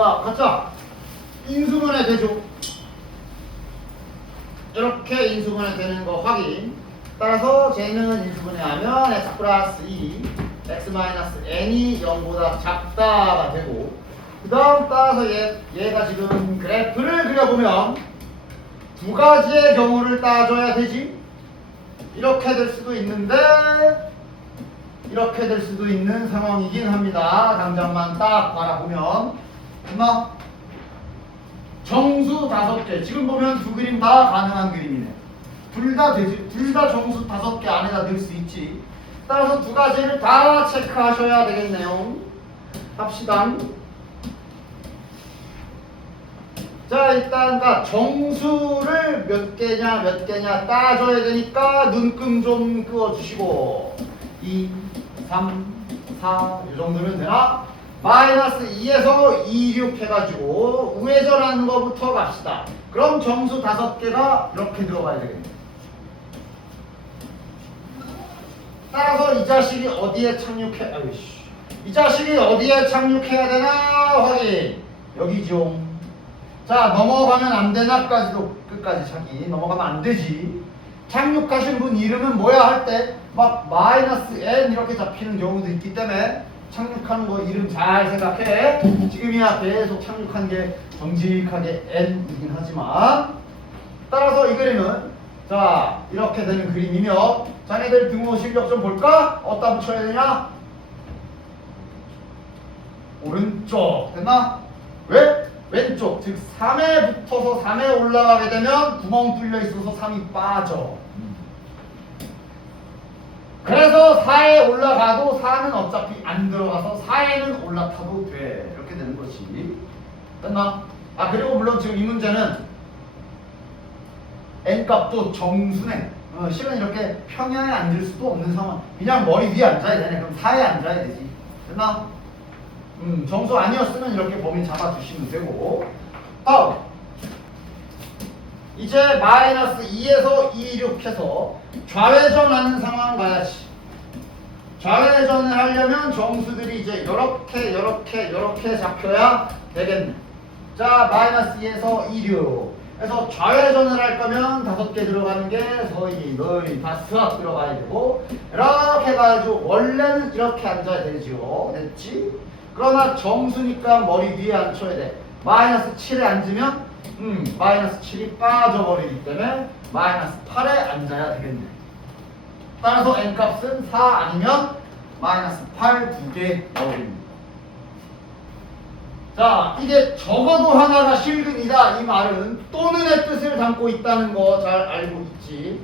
자, 가자. 인수분해 되죠. 이렇게 인수분해 되는 거 확인. 따라서 쟤는 인수분해하면 x 플러스 2, x 마이너스 n이 0보다 작다가 되고, 그 다음 따라서 얘가 지금 그래프를 그려보면 두 가지의 경우를 따져야 되지. 이렇게 될 수도 있는데 이렇게 될 수도 있는 상황이긴 합니다. 당장만 딱 바라보면 엄마 정수 5개. 지금 보면 두 그림 다 가능한 그림이네. 둘 다 되지. 둘 다 정수 5개 안에다 넣을 수 있지. 따라서 두 가지를 다 체크하셔야 되겠네요. 합시다. 자, 일단 정수를 몇 개냐 따져야 되니까 눈금 좀 그어주시고 2, 3, 4 이 정도면 되나? 마이너스 2에서 2, 6 해가지고 우회전하는 거부터 갑시다. 그럼 정수 5개가 이렇게 들어가야 되겠네. 따라서 이 자식이 어디에 이 자식이 어디에 착륙해야 되나 확인. 여기죠. 자, 넘어가면 안 되나까지도 끝까지 찾기. 넘어가면 안 되지. 착륙하신 분 이름은 뭐야 할 때 막 마이너스 n 이렇게 잡히는 경우도 있기 때문에 착륙하는 거 이름 잘 생각해. 지금이야 계속 착륙한 게 정직하게 n이긴 하지만, 따라서 이 그림은 자 이렇게 되는 그림이며, 자네들 등호 실력 좀 볼까? 어디다 붙여야 되냐? 오른쪽 됐나? 왜? 왼쪽, 즉 3에 붙어서 3에 올라가게 되면 구멍 뚫려 있어서 3이 빠져. 그래서 4에 올라가도 4는 어차피 안 들어가서 4에는 올라타도 돼. 이렇게 되는 것이 됐나? 그리고 물론 지금 이 문제는 n값도 정수네. 실은 이렇게 평행에 앉을 수도 없는 상황. 그냥 머리 위에 앉아야 되네. 그럼 4에 앉아야 되지. 됐나? 정수 아니었으면 이렇게 범위 잡아주시면 되고. 다음 이제 마이너스 2에서 2, 6 해서 좌회전하는 상황 가야지. 좌회전을 하려면 정수들이 이제 이렇게 잡혀야 되겠네. 자, 마이너스 2에서 2, 6 그래서 좌회전을 할 거면 5개 들어가는 게 서희, 너희 다 수학 들어가야 되고, 이렇게 해가지고 원래는 이렇게 앉아야 되지요. 됐지? 그러나 정수니까 머리 위에 앉혀야 돼. 마이너스 7에 앉으면 마이너스 7이 빠져버리기 때문에 마이너스 8에 앉아야 되겠네. 따라서 n값은 4 아니면 마이너스 8 2개 넣어줍니다. 자, 이게 적어도 하나가 실근이다. 이 말은 또는의 뜻을 담고 있다는 거 잘 알고 있지.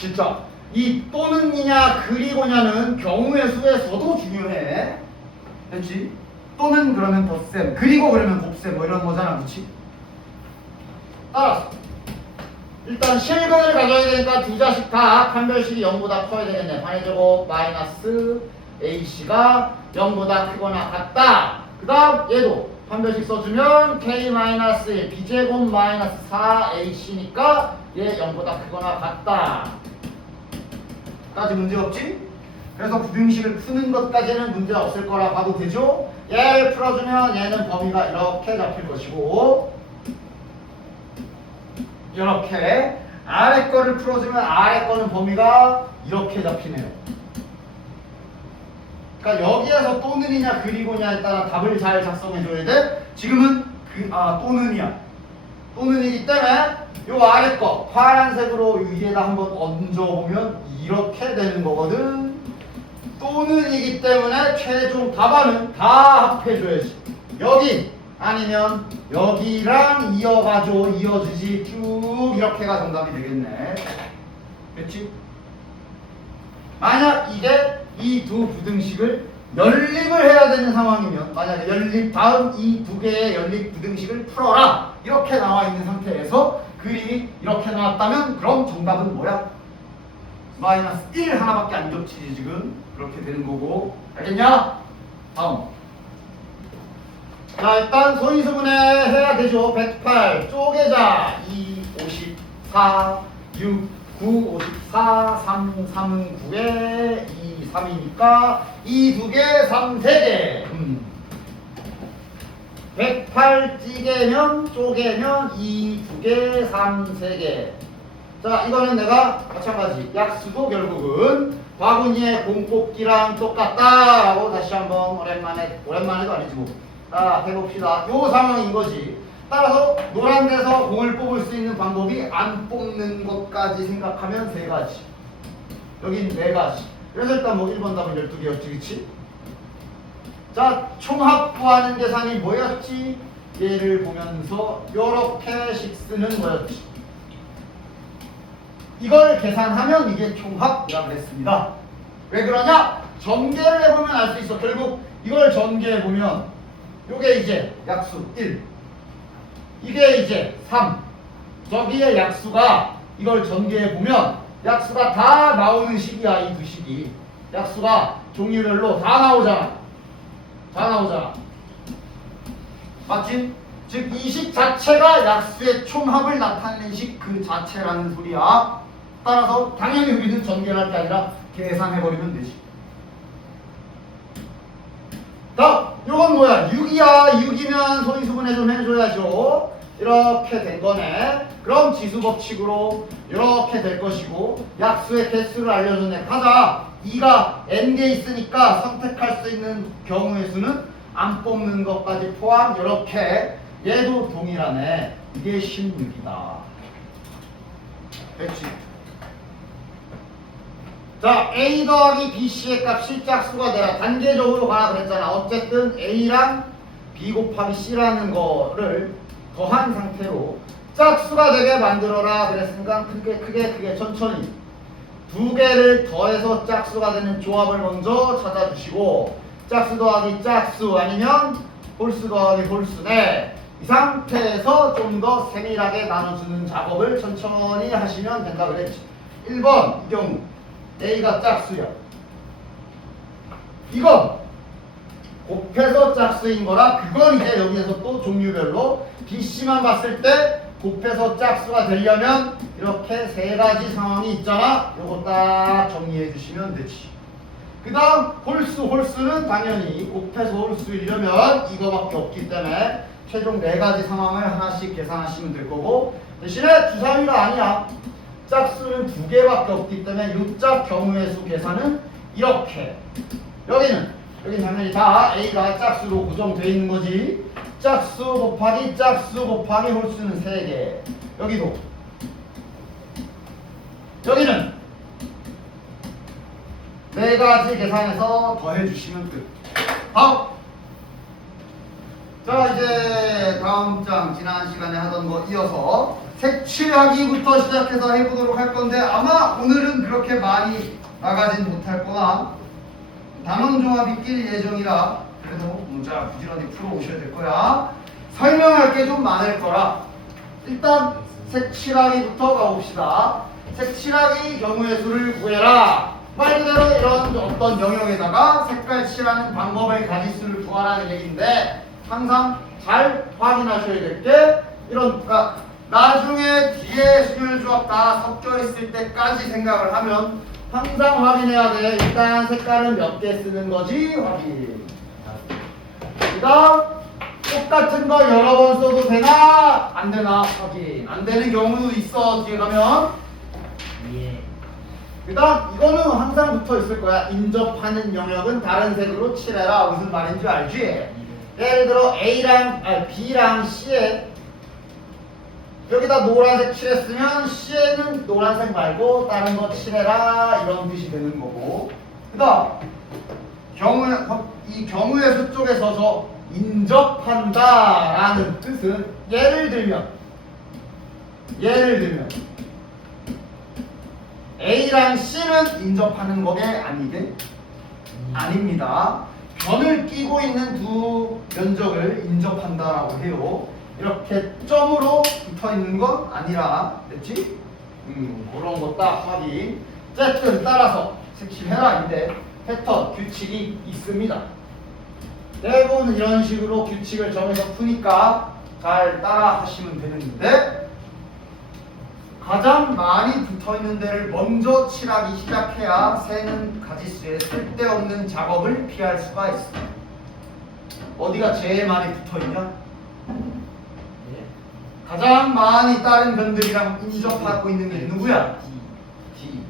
진짜 이 또는이냐 그리고냐는 경우의 수에서도 중요해. 됐지? 또는 그러면 덧셈, 그리고 그러면 곱셈 뭐 이런 거잖아. 그렇지? 따라서 일단 실근을 가져야 되니까 두 자식 다 판별식이 0보다 커야 되겠네. 반의제곱 마이너스 ac가 0보다 크거나 같다. 그 다음 얘도 판별식 써주면 k-1 b제곱 마이너스 4ac니까 얘 0보다 크거나 같다. 까지 문제 없지? 그래서 부등식을 푸는 것까지는 문제 없을 거라 봐도 되죠? 얘를 풀어주면 얘는 범위가 이렇게 잡힐 것이고, 이렇게 아래 거를 풀어주면 아래 거는 범위가 이렇게 잡히네요. 그러니까 여기에서 또는이냐 그리고냐에 따라 답을 잘 작성해줘야 돼. 지금은 또는이야. 또는이기 때문에 요 아래 거 파란색으로 위에다 한번 얹어보면 이렇게 되는 거거든. 또는이기 때문에 최종 답안은 다 합해줘야지. 여기 아니면 여기랑 이어주지. 쭉 이렇게가 정답이 되겠네. 그렇지? 만약 이게 이 두 부등식을 연립을 해야 되는 상황이면, 만약에 연립 다음 이 두 개의 연립 부등식을 풀어라 이렇게 나와 있는 상태에서 그림이 이렇게 나왔다면 그럼 정답은 뭐야? 마이너스 1 하나밖에 안 겹치지. 지금 그렇게 되는 거고. 알겠냐? 다음. 자, 일단 소인수분해 해야 되죠. 108 쪼개자. 2, 54, 6, 9, 54, 3, 3은 9개, 2, 3이니까 2, 2개, 3, 3개. 108 찌개면 쪼개면 2 2개 3 3개. 자, 이거는 내가 마찬가지 약수도 결국은 바구니의 공뽑기랑 똑같다라고 다시 한번 오랜만에도 아니지 뭐 해봅시다. 요 상황인 거지. 따라서 노란 데서 공을 뽑을 수 있는 방법이 안 뽑는 것까지 생각하면 3가지, 여긴 4가지. 그래서 일단 뭐 1번 답은 12개였지, 그치? 자, 총합 구하는 계산이 뭐였지? 얘를 보면서 요렇게씩 쓰는 거였지. 이걸 계산하면 이게 총합이라고 그랬습니다. 왜 그러냐? 전개를 해보면 알 수 있어. 결국 이걸 전개해보면 요게 이제 약수 1, 이게 이제 3, 저기에 약수가, 이걸 전개해보면 약수가 다 나오는 식이야. 이 두 식이 약수가 종류별로 다 나오잖아. 다 나오잖아. 맞지? 즉 이 식 자체가 약수의 총합을 나타내는 식 그 자체라는 소리야. 따라서 당연히 우리는 전개를 할 게 아니라 계산해버리면 되지. 자, 요건 뭐야? 6이야. 6이면 소인수분해 좀 해줘야죠. 이렇게 된 거네. 그럼 지수법칙으로 이렇게 될 것이고, 약수의 개수를 알려줬네. 가자. 2가 n개 있으니까 선택할 수 있는 경우의 수는 안 뽑는 것까지 포함. 이렇게 얘도 동일하네. 이게 16이다. 됐지? 자, A 더하기 BC의 값이 짝수가 되라. 단계적으로 가라 그랬잖아. 어쨌든 A랑 B 곱하기 C라는 거를 더한 상태로 짝수가 되게 만들어라 그랬으니까 크게 천천히 2개를 더해서 짝수가 되는 조합을 먼저 찾아주시고, 짝수 더하기 짝수 아니면 홀수 더하기 홀수네. 이 상태에서 좀 더 세밀하게 나눠주는 작업을 천천히 하시면 된다 그랬지. 1번 이 경우 A가 짝수야. 이건 곱해서 짝수인 거라, 그건 이제 여기에서 또 종류별로 BC만 봤을 때 곱해서 짝수가 되려면 이렇게 3가지 상황이 있잖아. 요거 딱 정리해 주시면 되지. 그 다음 홀수는 당연히 곱해서 홀수이려면 이거밖에 없기 때문에 최종 4가지 상황을 하나씩 계산하시면 될 거고, 대신에 주사위가 아니야. 짝수는 2개밖에 없기 때문에 요짝 경우의 수 계산은 이렇게. 여기는 당연히 다 A가 짝수로 고정되어 있는 거지. 짝수 곱하기 짝수 곱하기 홀수는 3개. 여기도. 여기는 4가지 계산해서 더해주시면 끝. 다음. 자, 이제 다음 장 지난 시간에 하던 거 이어서 색칠하기부터 시작해서 해보도록 할 건데, 아마 오늘은 그렇게 많이 나가진 못할 거나 단원종합이 낄 예정이라 그래도 문자 부지런히 풀어오셔야 될 거야. 설명할 게 좀 많을 거라 일단 색칠하기부터 가봅시다. 색칠하기 경우의 수를 구해라. 말 그대로 이런 어떤 영역에다가 색깔 칠하는 방법의 가지수를 구하라는 얘기인데, 항상 잘 확인하셔야 될 게 이런, 그러니까 나중에 뒤에 수열 조합 다 섞여 있을 때까지 생각을 하면 항상 확인해야 돼. 일단 색깔은 몇 개 쓰는 거지 확인. 그 다음 똑같은 거 여러 번 써도 되나 안 되나 확인. 안 되는 경우도 있어 뒤에 가면. 그 다음 이거는 항상 붙어 있을 거야. 인접하는 영역은 다른 색으로 칠해라. 무슨 말인지 알지? 예를 들어 B랑 C에 여기다 노란색 칠했으면 C에는 노란색 말고 다른 거 칠해라, 이런 뜻이 되는 거고. 그 다음 이 경우의 수 쪽에 서서 인접한다 라는 뜻은 예를 들면 A랑 C는 인접하는 거게 아니게? 아닙니다. 변을 끼고 있는 두 면적을 인접한다라고 해요. 이렇게 점으로 붙어 있는 건 아니라, 됐지? 그런 거 딱 확인. 어쨌든 따라서 색칠해라인데 패턴 규칙이 있습니다. 대부분 이런 식으로 규칙을 정해서 푸니까 잘 따라 하시면 되는데, 가장 많이 붙어 있는 데를 먼저 칠하기 시작해야 세는 가지수에 쓸데없는 작업을 피할 수가 있어. 어디가 제일 많이 붙어 있냐? 가장 많이 다른 변들이랑 인접하고 있는 게 누구야? D.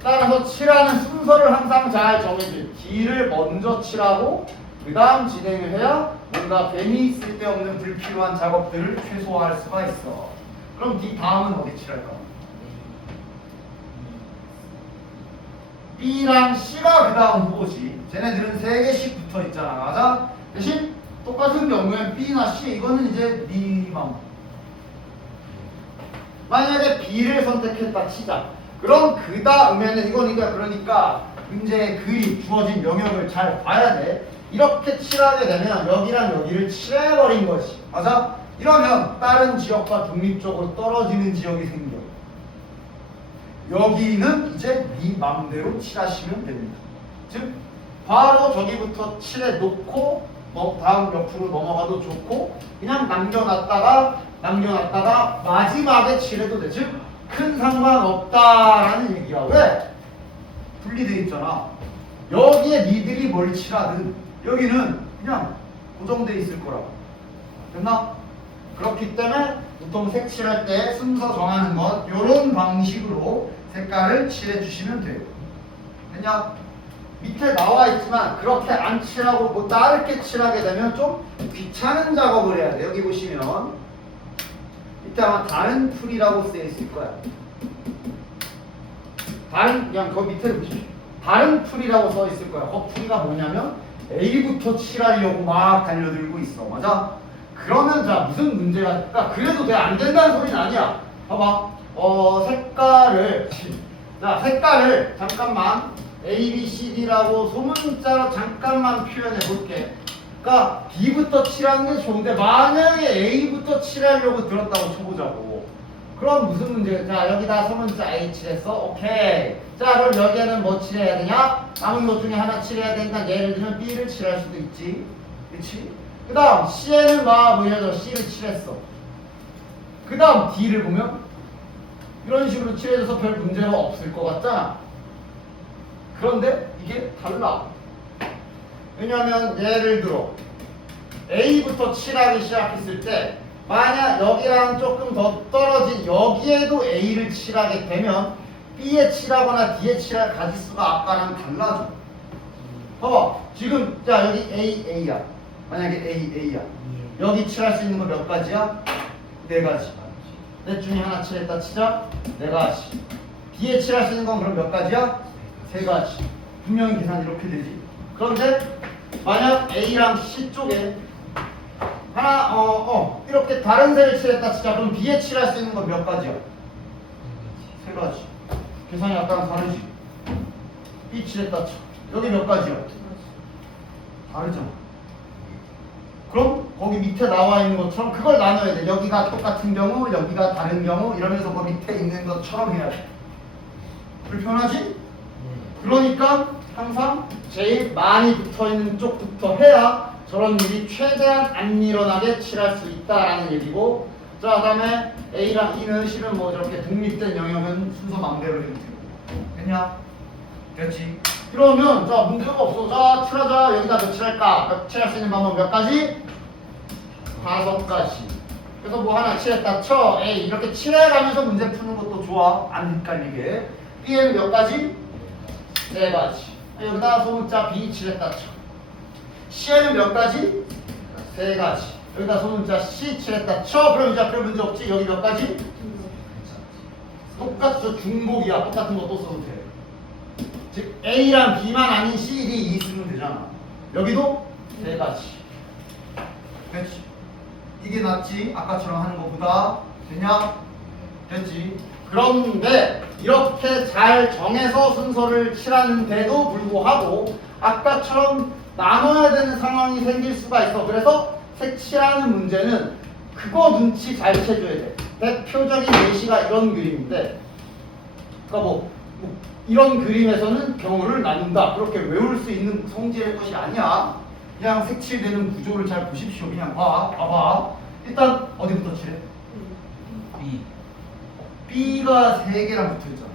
따라서 칠하는 순서를 항상 잘 정해줘. D를 먼저 칠하고 그 다음 진행을 해야 뭔가 괜히 쓸데없는 불필요한 작업들을 최소화할 수가 있어. 그럼 D 다음은 어디 칠할까? B랑 C가 그 다음 후보지. 쟤네들은 3개씩 붙어 있잖아. 맞아? 대신 똑같은 경우엔 B나 C 이거는 이제 네 맘. 만약에 B를 선택했다 치자. 그럼 그 다음에는 이거니까 그러니까 문제의 그림 주어진 영역을 잘 봐야 돼. 이렇게 칠하게 되면 여기랑 여기를 칠해버린 것이 맞아? 이러면 다른 지역과 독립적으로 떨어지는 지역이 생겨. 여기는 이제 네 맘대로 칠하시면 됩니다. 즉 바로 저기부터 칠해 놓고 다음 옆으로 넘어가도 좋고 그냥 남겨놨다가 마지막에 칠해도 돼. 즉 큰 상관없다라는 얘기야. 왜? 분리돼 있잖아. 여기에 니들이 뭘 칠하든 여기는 그냥 고정돼 있을 거라고. 됐나? 그렇기 때문에 보통 색칠할 때 순서 정하는 건 이런 방식으로 색깔을 칠해 주시면 돼요. 됐냐? 밑에 나와 있지만 그렇게 안 칠하고 뭐 다르게 칠하게 되면 좀 귀찮은 작업을 해야 돼. 여기 보시면 밑에 아마 다른 풀이라고 쓰여 있을 거야. 그냥 그 밑에 보시면 다른 풀이라고 써 있을 거야. 그 풀이가 뭐냐면 A부터 칠하려고 막 달려들고 있어. 맞아? 그러면 자 무슨 문제가 그러니까 그래도 돼 안 된다는 소리는 아니야. 봐봐. 색깔을 잠깐만 A, B, C, D라고 소문자로 잠깐만 표현해 볼게. 그러니까 B부터 칠하는 게 좋은데 만약에 A부터 칠하려고 들었다고 쳐보자고. 그럼 무슨 문제야? 자 여기다 소문자 A 칠했어. 오케이. 자 그럼 여기에는 뭐 칠해야 되냐? 남은 것 중에 하나 칠해야 되니까 예를 들면 B를 칠할 수도 있지. 그치? 그 다음 C에는 뭐 예를 들어 C를 칠했어. 그 다음 D를 보면 이런 식으로 칠해줘서 별 문제가 없을 것 같잖아. 그런데 이게 달라. 왜냐하면 예를 들어 A부터 칠하기 시작했을 때 만약 여기랑 조금 더 떨어진 여기에도 A를 칠하게 되면 B에 칠하거나 D에 칠할 가지수가 아까랑 달라져. 봐봐. 지금 자 여기 A야. 만약에 A야. 여기 칠할 수 있는 거 몇 가지야? 4가지. 넷 중에 하나 칠했다 치자. 4가지. B에 칠할 수 있는 건 그럼 몇 가지야? 3가지. 분명히 계산 이렇게 되지. 그런데 만약 A랑 C 쪽에 하나 이렇게 다른 색을 칠했다 치자. 그럼 B에 칠할 수 있는 건 몇 가지야? 3가지. 계산이 약간 다르지. B 칠했다 쳐. 여기 몇 가지야? 다르잖아. 그럼 거기 밑에 나와 있는 것처럼 그걸 나눠야 돼. 여기가 똑같은 경우, 여기가 다른 경우 이러면서 그 밑에 있는 것처럼 해야 돼. 불편하지? 그러니까 항상 제일 많이 붙어있는 쪽부터 해야 저런 일이 최대한 안 일어나게 칠할 수 있다라는 얘기고, 자 그다음에 A랑 E는 C는 뭐 저렇게 독립된 영역은 순서 맘대로 해도 되고. 됐냐? 됐지? 그러면 자 문제가 없어. 자 칠하자. 여기다 몇 칠할까? 칠할 수 있는 방법 몇 가지? 5가지. 그래서 뭐 하나 칠했다 쳐. A 이렇게 칠해가면서 문제 푸는 것도 좋아. 안 헷갈리게. B에는 몇 가지? 4가지. 여기다 소문자 B 칠했다 쳐. C에는 몇 가지? 3가지. 여기다 소문자 C 칠했다 쳐. 그럼 이제 별 문제 없지? 여기 몇 가지? 똑같죠. 중복이야. 똑같은 거 또 써도 돼. 즉 A랑 B만 아닌 C, D, E 쓰면 되잖아. 여기도 3가지. 됐지? 이게 낫지? 아까처럼 하는 것보다. 됐냐? 됐지? 그런데 이렇게 잘 정해서 순서를 칠하는데도 불구하고 아까처럼 나눠야 되는 상황이 생길 수가 있어. 그래서 색칠하는 문제는 그거 눈치 잘 채줘야 돼. 대표적인 예시가 이런 그림인데, 그러니까 뭐 이런 그림에서는 경우를 나눈다. 그렇게 외울 수 있는 성질의 것이 아니야. 그냥 색칠되는 구조를 잘 보십시오. 그냥 봐봐. 일단 어디부터 칠해? B. B가 3개랑 붙어있잖아.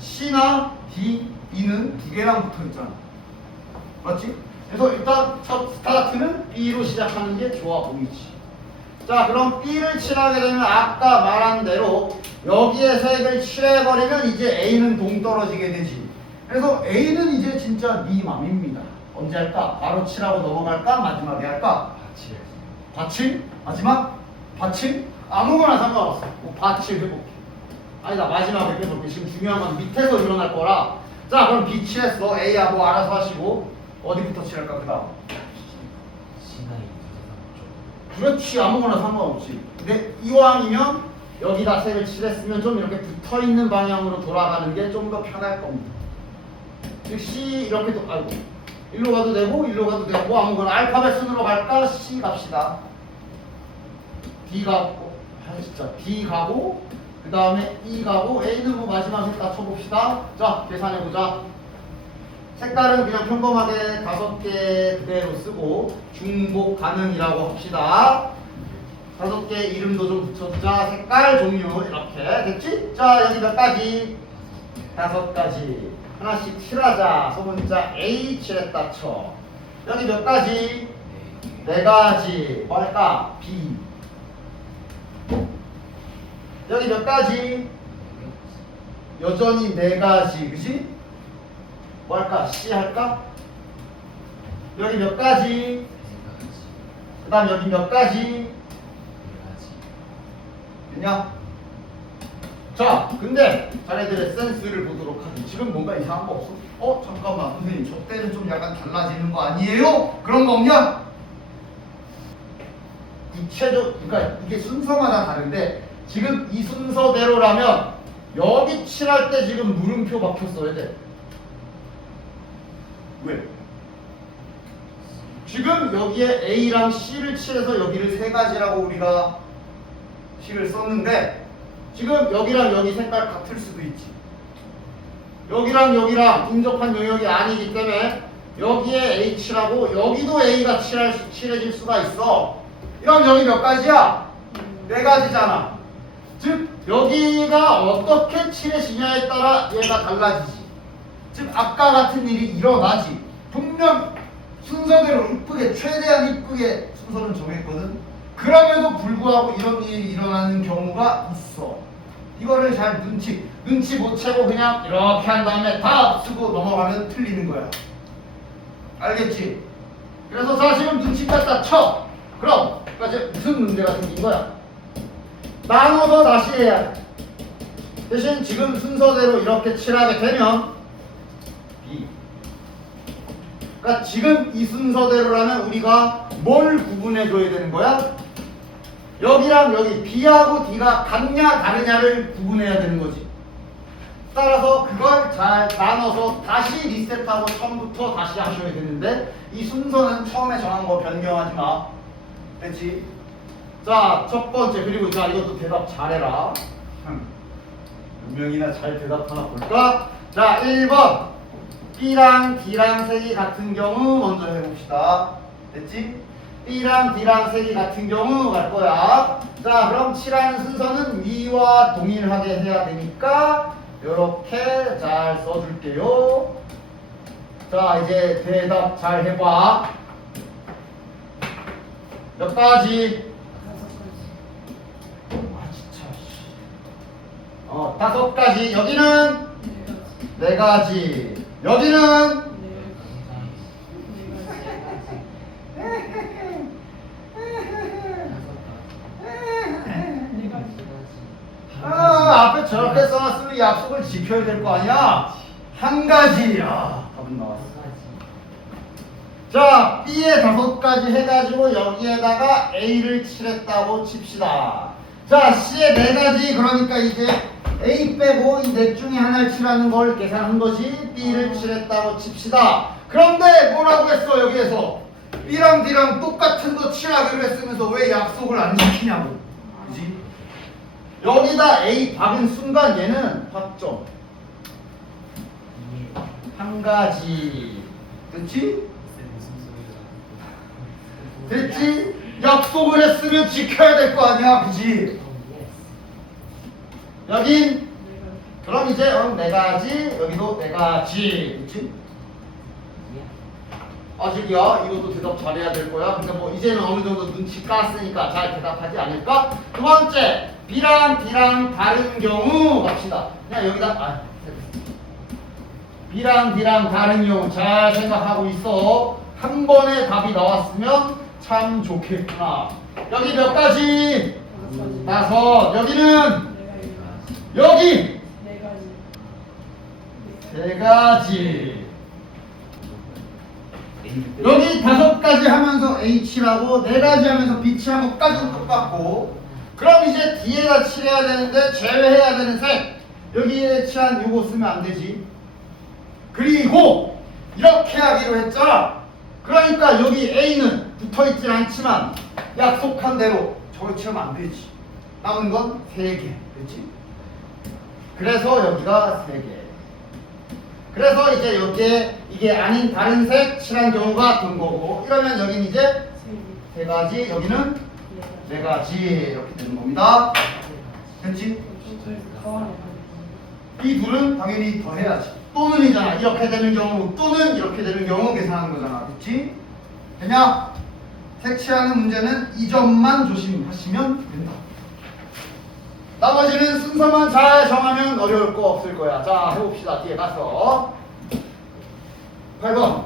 C나 D, E는 2개랑 붙어있잖아. 맞지? 그래서 일단 첫 스타트는 B로 시작하는 게 좋아 보이지. 자, 그럼 B를 칠하게 되면 아까 말한 대로 여기에 색을 칠해버리면 이제 A는 동떨어지게 되지. 그래서 A는 이제 진짜 네 맘입니다. 언제 할까? 바로 칠하고 넘어갈까? 마지막에 할까? 받칠? 마지막? 받칠? 아무거나 상관없어. 뭐 받칠 해볼게. 아니다, 마지막에 해볼게. 지금 중요한 건 밑에서 일어날 거라. 자, 그럼 B 칠했어. A야 뭐 알아서 하시고. 어디부터 칠할까? 그 다음. 그렇지, 아무거나 상관없지. 근데 이왕이면 여기다 색을 칠했으면 좀 이렇게 붙어있는 방향으로 돌아가는 게 좀 더 편할 겁니다. 즉 C 이렇게 또 아이고 일로 가도 되고 일로 가도 되고 아무거나 알파벳 순으로 갈까? C 갑시다. D 가고 진짜 D 가고 그 다음에 E 가고 A는 뭐 마지막에 다 쳐봅시다. 자, 계산해보자. 색깔은 그냥 평범하게 5개 그대로 쓰고 중복 가능이라고 합시다. 5개 이름도 좀 붙여주자. 색깔, 종류 이렇게 됐지? 자, 여기 몇 가지? 5가지. 하나씩 칠하자. 소문자 A 칠했다 쳐. 여기 몇 가지? 4가지. 뭐 할까? B. 여기 몇 가지? 여전히 4가지. 그지? 뭐 할까? C 할까? 여기 몇 가지? 그 다음 여기 몇 가지? 됐냐? 자, 근데 자네들의 센스를 보도록 하지. 지금 뭔가 이상한 거 없어? 잠깐만 선생님, 저 때는 좀 약간 달라지는 거 아니에요? 그런 거 없냐? 그러니까 이게 순서마다 다른데 지금 이 순서대로라면 여기 칠할 때 지금 물음표 박혔어야 돼. 왜? 지금 여기에 A랑 C를 칠해서 여기를 3가지라고 우리가 C를 썼는데 지금 여기랑 여기 색깔 같을 수도 있지. 여기랑 여기랑 인접한 영역이 아니기 때문에 여기에 H라고 여기도 A가 칠해질 수가 있어. 이럼 여기 몇 가지야? 4가지잖아. 즉 여기가 어떻게 칠해지냐에 따라 얘가 달라지지. 즉 아까 같은 일이 일어나지. 분명 순서대로 이쁘게 최대한 이쁘게 순서는 정했거든. 그럼에도 불구하고 이런 일이 일어나는 경우가 있어. 이거를 잘 눈치 못 채고 그냥 이렇게 한 다음에 다 쓰고 넘어가면 틀리는 거야. 알겠지? 그래서 자, 지금 눈치 깠다 쳐. 그럼 이제 무슨 문제가 생긴 거야? 나눠서 다시 해야 돼. 대신 지금 순서대로 이렇게 칠하게 되면 B. 그러니까 지금 이 순서대로라면 우리가 뭘 구분해 줘야 되는 거야? 여기랑 여기 B하고 D가 같냐 다르냐를 구분해야 되는 거지. 따라서 그걸 잘 나눠서 다시 리셋하고 처음부터 다시 하셔야 되는데 이 순서는 처음에 정한 거 변경하지 마. 됐지? 자, 첫 번째. 그리고 자, 이것도 대답 잘해라. 몇 명이나 잘 대답하나 볼까? 자, 1번 B랑 D랑 색이 같은 경우 먼저 해봅시다. 됐지? B랑 D랑 색이 같은 경우 갈 거야. 자, 그럼 칠하는 순서는 위와 동일하게 해야 되니까 이렇게 잘 써줄게요. 자, 이제 대답 잘 해봐. 몇 가지? 5가지. 여기는 4가지. 여기는 앞에 저렇게 써놨으면 약속을 지켜야 될 거 아니야? 1가지. 답은 나왔어. 자, B에 5가지 해가지고 여기에다가 A를 칠했다고 칩시다. 자, C에 4가지. 그러니까 이제 A 빼고 이 넷 중에 하나를 칠하는 걸 계산한 것이 B를 칠했다고 칩시다. 그런데 뭐라고 했어? 여기에서 B랑 D랑 똑같은 거 칠하기로 했으면서 왜 약속을 안 지키냐고. 그지? 여기다 A 박은 순간 얘는 확정. 1가지. 됐지? 됐지? 약속을 했으면 지켜야 될 거 아니야. 그지? 여긴 그럼 이제 4가지. 여기도 4가지. 그치? 아직이야. 이것도 대답 잘해야 될 거야. 근데 뭐 이제는 어느 정도 눈치 깠으니까 잘 대답하지 않을까? 두 번째, B랑 D랑 다른 경우 갑시다. 그냥 여기다 B랑 D랑 다른 경우 잘 생각하고 있어. 한 번에 답이 나왔으면 참 좋겠구나. 여기 몇 가지? 5. 여기는? 여기? 3가지. 여기 5가지 하면서 H라고 4가지 하면서 B치한 것까지는 똑같고, 그럼 이제 뒤에다 칠해야 되는데 제외해야 되는 색, 여기에 칠한 요거 쓰면 안 되지. 그리고 이렇게 하기로 했잖아. 그러니까 여기 A는 붙어있진 않지만 약속한 대로 저걸 치우면 안 되지. 남은 건 3개. 그렇지? 그래서 여기가 3개. 그래서 이제 여기에 이게 아닌 다른 색 칠한 경우가 된 거고, 이러면 여기는 이제 3가지, 여기는 4가지 이렇게 되는 겁니다. 됐지? 이 둘은 당연히 더해야지. 또는이잖아. 이렇게 되는 경우 또는 이렇게 되는 경우 계산하는 거잖아. 됐지? 되냐? 색칠하는 문제는 이 점만 조심하시면 된다. 나머지는 순서만 잘 정하면 어려울 거 없을 거야. 자, 해봅시다. 뒤에 가서 8번.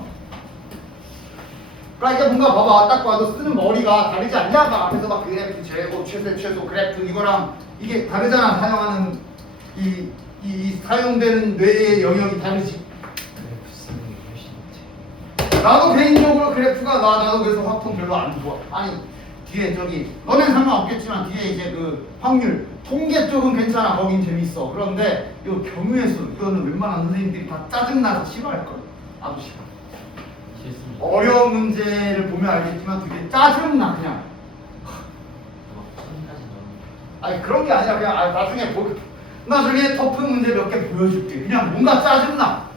그러니까 이게 뭔가 봐봐. 딱 봐도 쓰는 머리가 다르지 않냐? 막 앞에서 막 그래프 재고 최소 그래프 이거랑 이게 다르잖아. 사용하는 이 사용되는 뇌의 영역이 다르지. 나도 개인적으로 그래프가 나도 그래서 화통 별로 안 좋아. 아니 뒤에 저기 너는 상관없겠지만 뒤에 이제 그 확률 통계 쪽은 괜찮아. 거긴 재밌어. 그런데 이 경우의 수 이거는 웬만한 선생님들이 다 짜증나서 싫어할걸. 나도 싫어. 어려운 문제를 보면 알겠지만 되게 짜증나 그냥. 아니 그런 게 아니라 그냥 나중에 터프 문제 몇 개 보여줄게. 그냥 뭔가 짜증나.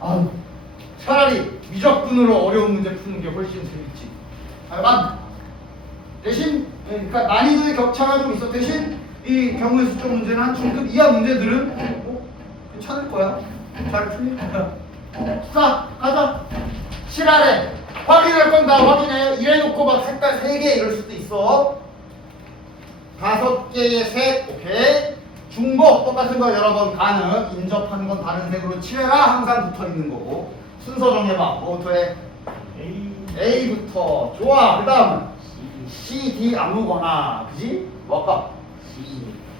아유, 차라리 미적분으로 어려운 문제 푸는 게 훨씬 재밌지. 대신 그러니까 난이도의 격차가 좀 있어. 대신 이 경우의 수적 문제는 한 중급 이하 문제들은 뭐 괜찮을 거야. 잘 풀릴 거야. 자, 가자. 7아래 확인할 건 다 확인해. 이래놓고 막 색깔 3개 이럴 수도 있어. 5개의 색, 오케이. 중복 똑같은 거 여러 번 가능. 인접하는 건 다른 색으로 칠해라. 항상 붙어 있는 거고. 순서 정해봐. 뭐부터 해? A부터. 좋아. 그 다음 C, D 아무거나. 그지? 뭐 아까?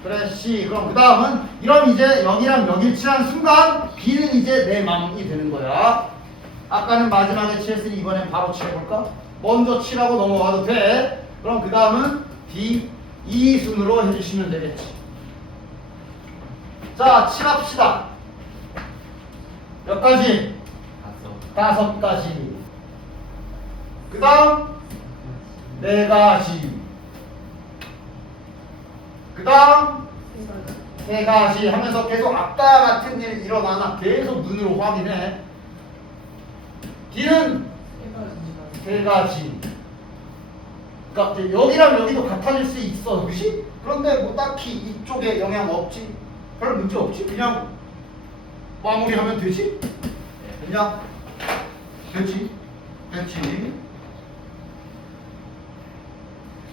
그래 C. 그럼 그 다음은 이런 이제 여기랑 여기 칠한 순간 B는 이제 내 맘이 되는 거야. 아까는 마지막에 칠했으니 이번엔 바로 칠해볼까? 먼저 칠하고 넘어가도 돼. 그럼 그 다음은 D 이 순으로 해주시면 되겠지. 자, 칠합시다. 몇 가지? 5가지. 그 다음 4가지. 그 다음 3가지 하면서 계속 아까 같은 일 일어나나 계속 눈으로 확인해. D는 3가지. 그러니까 여기랑 여기도 같아질 수 있어. 그치? 그런데 뭐 딱히 이쪽에 영향 없지. 별 문제 없지. 그냥 마무리하면 되지? 그냥 됐지?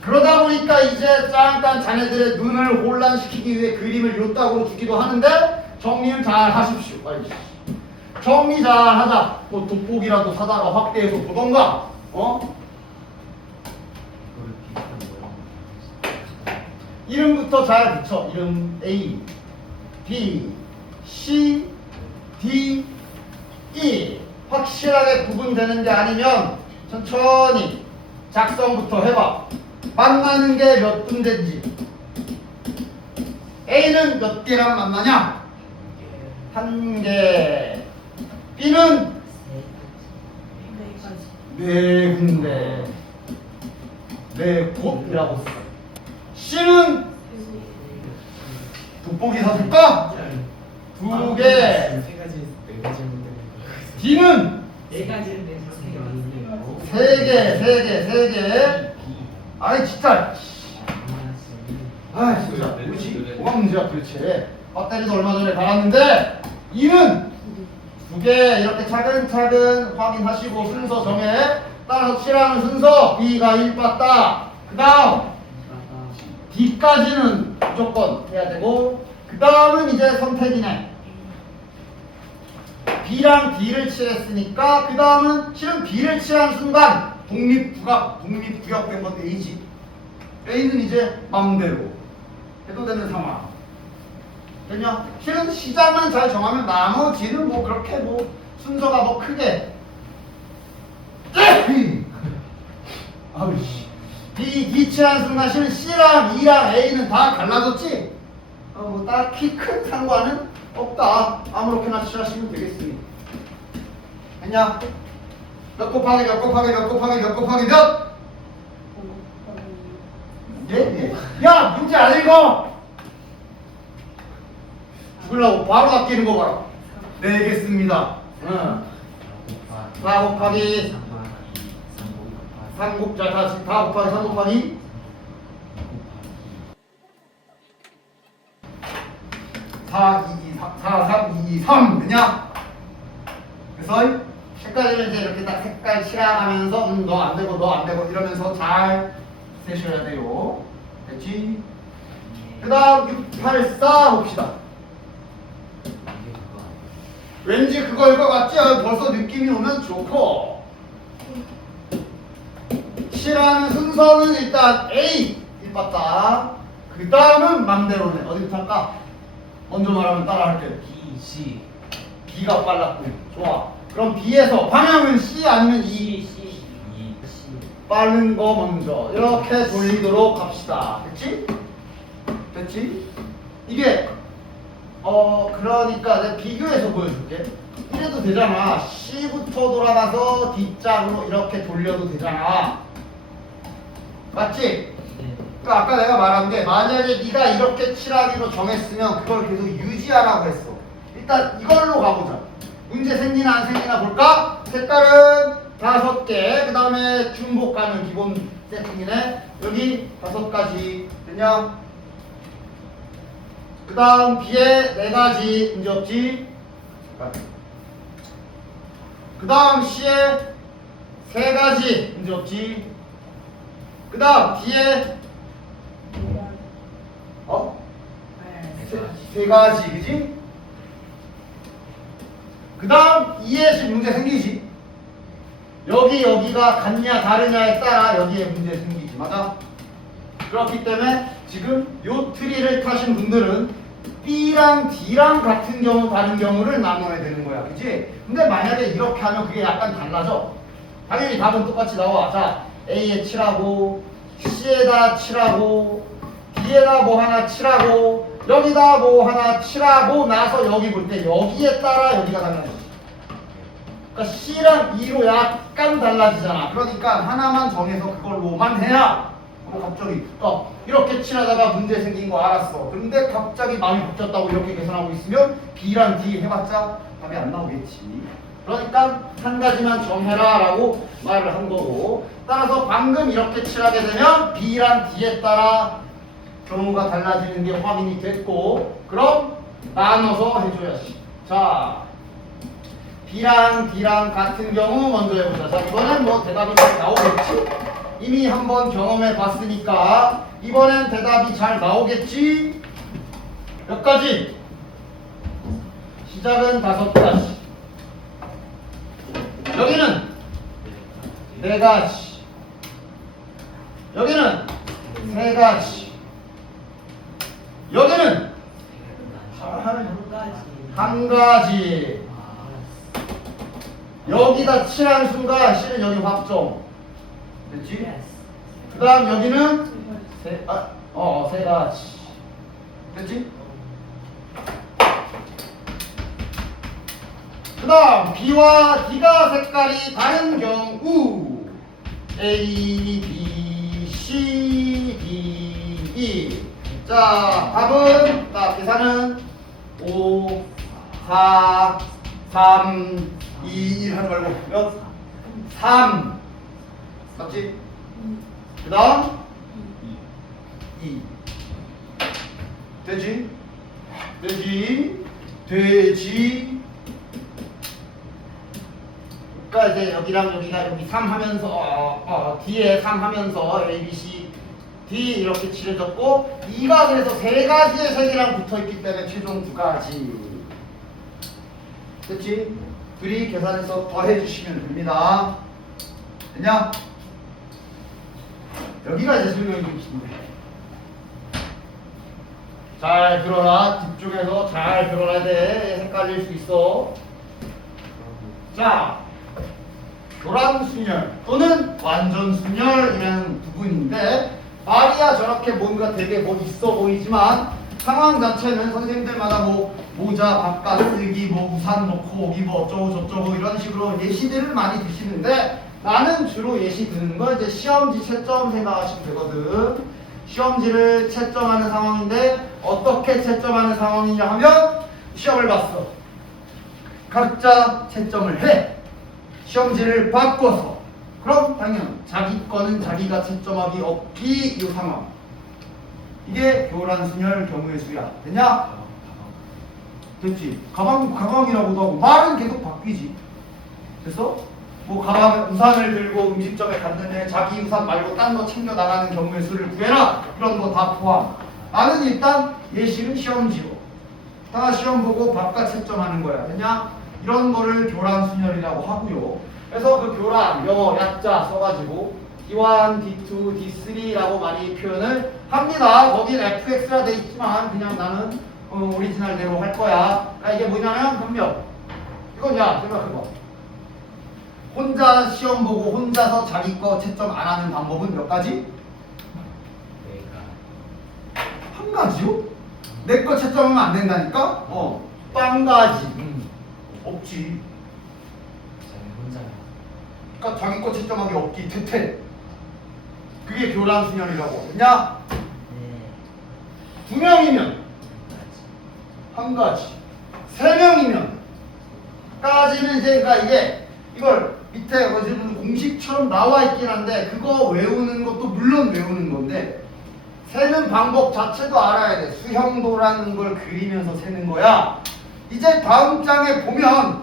그러다 보니까 이제 잠깐 자네들의 눈을 혼란시키기 위해 그림을 요따구로 주기도 하는데 정리는 잘 하십시오. 빨리. 정리 잘 하자. 뭐 돋보기라도 사다가 확대해서 보던가. 이름부터 잘 붙여. 이름 A, B, C, D, E. 확실하게 구분되는 게 아니면 천천히 작성부터 해봐. 만나는 게 몇 군데인지. A는 몇 개랑 만나냐? 1개. B는 4군데. 4곳이라고 써. C는 돋보기 사줄까? 2개. D는 3개. 아이 진짜. 아이 진짜 뭐지? 뭐가 문제야 도대체. 배터리도 얼마 전에 달았는데 E는 두 개 이렇게 차근차근 확인하시고 순서 정해. 따라서 칠하는 순서 B가 1 봤다. 그 다음 D까지는 무조건 해야 되고 그 다음은 이제 선택이네. B랑 D를 칠했으니까 그 다음은 실은 B를 칠한 순간 독립구역된 건 A지. A는 이제 마음대로 해도 되는 상황. 됐냐? 실은 시작만 잘 정하면 나머지는 뭐 그렇게 뭐 순서가 뭐 크게 아우씨 D 칠한 순간 실은 C랑 E랑 A는 다 갈라졌지? 뭐 딱히 큰 상관은 없다. 아무렇게나 칠하시면 되겠습니다. 됐냐? 몇 곱하기 몇 곱하기 몇 곱하기 몇 곱하기 몇? 예? 야 문제 안 읽어! 죽으려고 바로 낚이는 거 봐라. 네 알겠습니다. 4 곱하기 3 곱자 다시 4 곱하기 3 곱하기 4, 3, 2, 3 되냐? 그래서 색깔을 이제 이렇게 딱 색깔 칠하면서 너 안 되고 너 안 되고 이러면서 잘 세셔야 돼요. 됐지? 그 다음 6, 8, 4 봅시다. 왠지 그거일 것 같지? 벌써 느낌이 오면 좋고 칠하는 순서는 일단 A 1 봤다. 그 다음은 맘대로네. 어디부터 할까? 먼저 말하면 따라 할게요. B, C. B가 빨랐고 좋아. 그럼 B에서 방향은 C 아니면 E? 빠른 거 먼저 이렇게 돌리도록 합시다. 됐지? 됐지? 이게 그러니까 내가 비교해서 보여줄게. 이래도 되잖아. C부터 돌아가서 D짝으로 이렇게 돌려도 되잖아. 맞지? 그러니까 아까 내가 말한 게 만약에 네가 이렇게 칠하기로 정했으면 그걸 계속 유지하라고 했어. 일단 이걸로 가보자. 문제 생기나 안 생기나 볼까? 색깔은 5개. 그 다음에 중복하는 기본 세팅이네. 여기 5가지. 됐냐? 그 다음 B에 4가지. 문제 없지? 그 다음 C에 3가지. 문제 없지? 그 다음 D에 3가지. 그지? 그 다음 E에 문제 생기지? 여기가 같냐 다르냐에 따라 여기에 문제 생기지. 맞아? 그렇기 때문에 지금 요 트리를 타신 분들은 B랑 D랑 같은 경우 다른 경우를 나눠야 되는 거야. 그치? 근데 만약에 이렇게 하면 그게 약간 달라져. 당연히 답은 똑같이 나와. 자, A에 칠하고 C에다 칠하고 D에다 뭐 하나 칠하고 여기다 뭐 하나 칠하고 나서 여기 볼 때 여기에 따라 여기가 달라져. 그러니까 C랑 E로 약간 달라지잖아. 그러니까 하나만 정해서 그걸로만 해야 갑자기 이렇게 칠하다가 문제 생긴 거 알았어. 근데 갑자기 마음이 바뀌었다고 이렇게 계산하고 있으면 B랑 D 해봤자 답이 안 나오겠지. 그러니까 한 가지만 정해라 라고 말을 한 거고, 따라서 방금 이렇게 칠하게 되면 B랑 D에 따라 경우가 달라지는 게 확인이 됐고, 그럼 나눠서 해줘야지. 자, B랑 D랑 같은 경우 먼저 해보자. 자, 이번엔 뭐 대답이 잘 나오겠지? 이미 한번 경험해 봤으니까 이번엔 대답이 잘 나오겠지? 몇 가지? 시작은 5가지. 여기는 4가지. 여기는 3가지. 여기는 1가지. 여기다 칠한 순간 실은 여기 확정. 됐지? 그 다음 여기는 3가지. 됐지? 그 다음 B와 D가 색깔이 다른 경우 A, B, C, D, E. 자, 답은, 자, 계산은 5, 4, 3, 2, 1 하지 말고 몇? 3. 맞지? 그 다음 2. 되지? 되지? 되지? 이제 여기랑 여기가 여기 3 하면서 D에 3 하면서 A, B, C, D 이렇게 칠해졌고 2가 그래서 세 가지의 색이랑 붙어있기 때문에 최종 두 가지. 그치? 둘이 계산해서 더해주시면 됩니다. 됐냐? 여기가 이제 설명이 좀 긴데. 잘 들어라. 뒤쪽에서 잘 들어야 돼. 헷갈릴 수 있어. 자, 교란순열 또는 완전순열이라는 부분인데 말이야 저렇게 뭔가 되게 뭐 있어 보이지만 상황 자체는 선생님들마다 뭐 모자 바깥 쓰기 뭐 우산 놓고 오기 뭐 어쩌고 저쩌고 이런 식으로 예시들을 많이 드시는데 나는 주로 예시 드는 거 이제 시험지 채점 생각하시면 되거든. 시험지를 채점하는 상황인데 어떻게 채점하는 상황이냐 하면 시험을 봤어. 각자 채점을 해. 시험지를 바꿔서. 그럼 당연 자기 거는 자기가 채점하기 없기 이 상황. 이게 교란순열 경우의 수야. 됐냐? 됐지? 가방이라고도 하고 말은 계속 바뀌지. 됐어? 뭐 가방 우산을 들고 음식점에 갔는데 자기 우산 말고 딴 거 챙겨 나가는 경우의 수를 구해라. 이런 거 다 포함. 나는 일단 예시는 시험지로. 다 시험 보고 바깥 채점하는 거야. 됐냐? 이런 거를 교란순열이라고 하고요. 그래서 그 교란 영어 약자 써가지고 D1, D2, D3라고 많이 표현을 합니다. 거긴 FX라 돼 있지만 그냥 나는 오리지널대로 할 거야. 그러니까 이게 뭐냐면 분명 이건 야 생각해봐. 혼자 시험 보고 혼자서 자기 거 채점 안 하는 방법은 몇 가지? 한 가지요? 내 거 채점하면 안 된다니까? 딴 가지. 없지. 그러니까 자기 거 채점하기 없기 퇴퇴. 그게 교란순열이라고. 됐냐? 두 명이면 한 가지. 세 명이면 까지는 이제 그러니까 이게 이걸 밑에 어지금 공식처럼 나와 있긴 한데 그거 외우는 것도 물론 외우는 건데 세는 방법 자체도 알아야 돼. 수형도라는 걸 그리면서 세는 거야. 이제 다음 장에 보면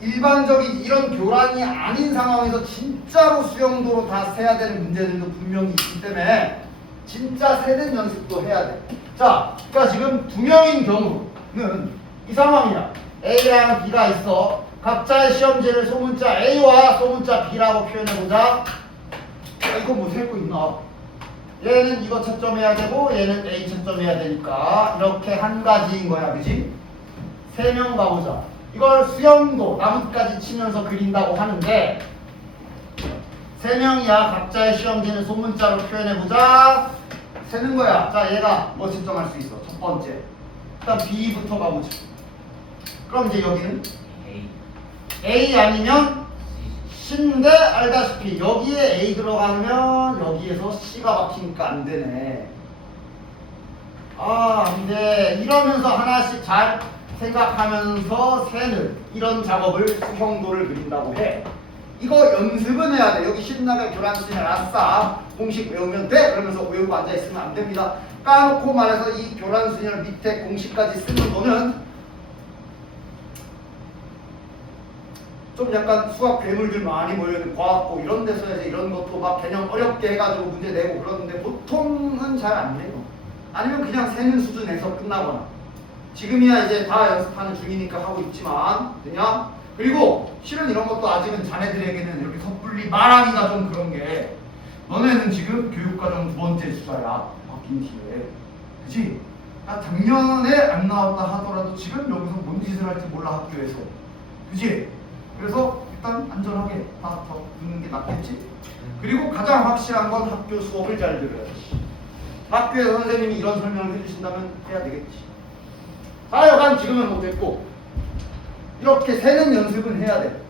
일반적인 이런 교란이 아닌 상황에서 진짜로 수형도로 다 세야 되는 문제들도 분명히 있기 때문에 진짜 세는 연습도 해야 돼. 자, 그러니까 지금 두 명인 경우는 이 상황이야. A랑 B가 있어. 각자의 시험지를 소문자 A와 소문자 B라고 표현해보자. 이거 뭐 셀 거 있나? 얘는 이거 채점해야 되고 얘는 A 채점해야 되니까 이렇게 한 가지인 거야. 그지? 세 명 가보자. 이걸 수형도 나뭇가지 치면서 그린다고 하는데 세 명이야. 각자의 시험지는 소문자로 표현해보자. 세는 거야. 자, 얘가 뭐 채점할 수 있어? 첫 번째. 일단 B부터 가보자. 그럼 이제 여기는 A 아니면 C인데 알다시피 여기에 A 들어가면 여기에서 C가 박히니까 안 되네. 근데 이러면서 하나씩 잘 생각하면서 세는 이런 작업을 수형도를 그린다고 해. 이거 연습은 해야 돼. 여기 신나게 교란순열 아싸 공식 외우면 돼. 그러면서 외우고 앉아있으면 안 됩니다. 까놓고 말해서 이 교란순열 밑에 공식까지 쓰는 거는 좀 약간 수학 괴물들 많이 모여있는 과학고 이런 데서 이제 이런 것도 막 개념 어렵게 해가지고 문제 내고 그러는데 보통은 잘 안 내요. 아니면 그냥 세는 수준에서 끝나거나. 지금이야 이제 다 연습하는 중이니까 하고 있지만 되냐? 그리고 실은 이런 것도 아직은 자네들에게는 이렇게 섣불리 말하기가 좀 그런 게 너네는 지금 교육과정 두 번째 주자야. 바뀐 뒤에. 그치? 작년에 안 나왔다 하더라도 지금 여기서 뭔 짓을 할지 몰라 학교에서. 그치? 그래서 일단 안전하게 다 듣는 게 낫겠지? 그리고 가장 확실한 건 학교 수업을 잘 들어야지. 학교에서 선생님이 이런 설명을 해주신다면 해야 되겠지. 하여간 지금은 못했고 이렇게 세는 연습은 해야 돼.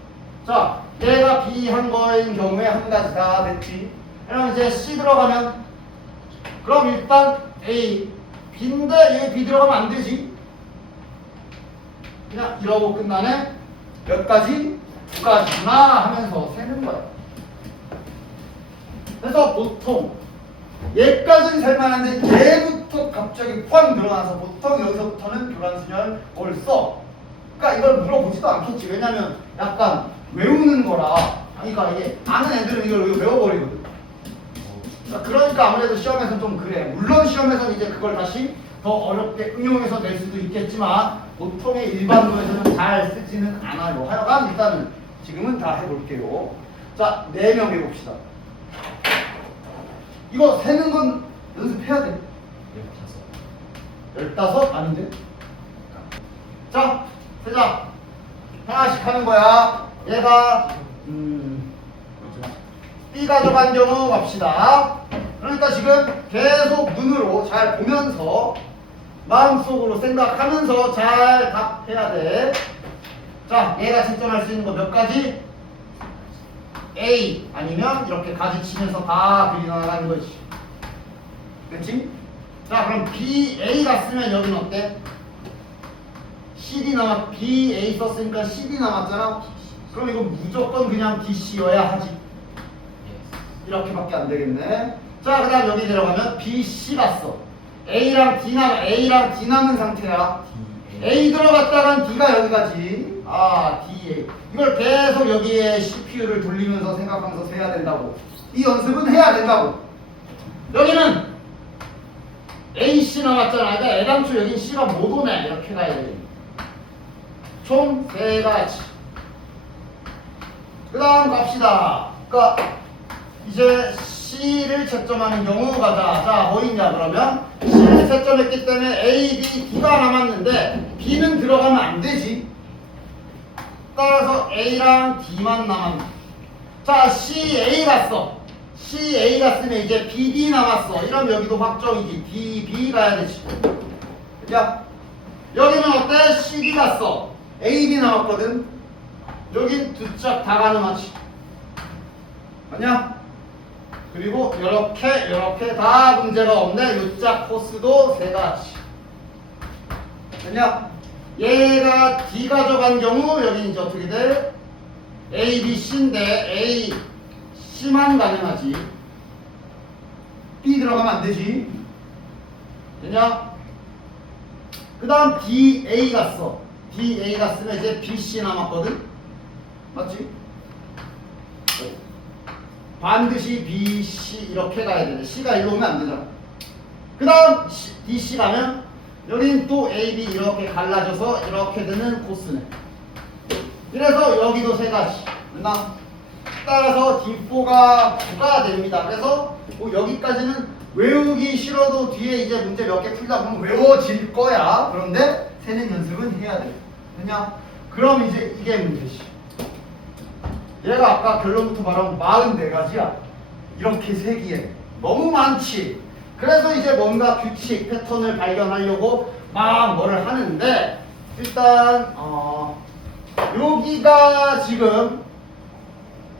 자, 얘가 B 한 거인 경우에 한 가지 다 됐지. 그럼 이제 C 들어가면 그럼 일단 A B인데 얘 B 들어가면 안 되지. 그냥 이러고 끝나네. 몇 가지? 두 가지구나 하면서 세는 거야. 그래서 보통 얘까지는 살만한데 얘부터 갑자기 쾅 들어가서 보통 여기서부터는 교란순열 뭘 써. 그러니까 이걸 물어보지도 않겠지. 왜냐면 약간 외우는 거라. 그러니까 이게 아는 애들은 이걸 외워버리거든. 그러니까 아무래도 시험에서는 좀 그래. 물론 시험에서는 이제 그걸 다시 더 어렵게 응용해서 낼 수도 있겠지만 보통의 일반고에서는 잘 쓰지는 않아요. 하여간 일단은 지금은 다 해볼게요. 자, 4명 해봅시다. 이거 세는 건 연습해야 돼. 15? 아닌데? 자, 세자. 하나씩 하는 거야. 얘가 B 가져간 경우 갑시다. 그러니까 지금 계속 눈으로 잘 보면서 마음속으로 생각하면서 잘 답해야 돼. 자, 얘가 채점할 수 있는 거 몇 가지? A 아니면 이렇게 가지치면서 다 그리 나가는 거지. 그렇지? 자, 그럼 B, A가 쓰면 여긴 어때? CD B, A 썼으니까 CD 남았잖아? 그럼 이거 무조건 그냥 DC여야 하지. 이렇게밖에 안 되겠네. 자, 그 다음 여기 들어가면 B, C 갔어. A랑 D 남은 상태야. A 들어갔다간 D가 여기 가지. 아, D, A. 이걸 계속 여기에 CPU를 돌리면서 생각하면서 세야 된다고. 이 연습은 해야 된다고. 여기는 A, C 남았잖아. 그러니까 애당초 여긴 C가 못 오네. 이렇게 가야 돼. 총 3가지. 그 다음 갑시다. 그러니까 이제 C를 채점하는 경우 가자. 자, 뭐 있냐 그러면 C를 채점했기 때문에 A, B, D가 남았는데 B는 들어가면 안 되지. 따라서 A랑 D만 남았네. 자, C, A 갔어. C, A 갔으면 이제 B, D 남았어. 이러면 여기도 확정이지. D, B 가야 되지. 야, 여기는 어때? C, D 갔어. A, B 남았거든. 여긴 두 짝 다 가능하지. 맞냐? 그리고 이렇게 다 문제가 없네. 요짝 코스도 3가지. 됐냐? 얘가 D 가져간 경우 여기 이제 어떻게 돼? A, B, C인데 A, C만 가능하지. B 들어가면 안 되지. 됐냐? 그 다음 D, A 갔어. D, A 갔으면 이제 B, C 남았거든? 맞지? 반드시 B, C 이렇게 가야 되네. C가 일로 오면 안 되잖아. 그 다음 D, C 가면 여긴 또 A, B 이렇게 갈라져서 이렇게 되는 코스네. 그래서 여기도 3가지. 됐나? 따라서 D4가 9가 됩니다. 그래서 뭐 여기까지는 외우기 싫어도 뒤에 이제 문제 몇 개 풀다 보면 외워질 거야. 그런데 세는 연습은 해야 돼. 됐냐? 그럼 이제 이게 문제지. 얘가 아까 결론부터 말하면 44가지야. 이렇게 세기에 너무 많지. 그래서 이제 뭔가 규칙, 패턴을 발견하려고 막 뭐를 하는데 일단 여기가 지금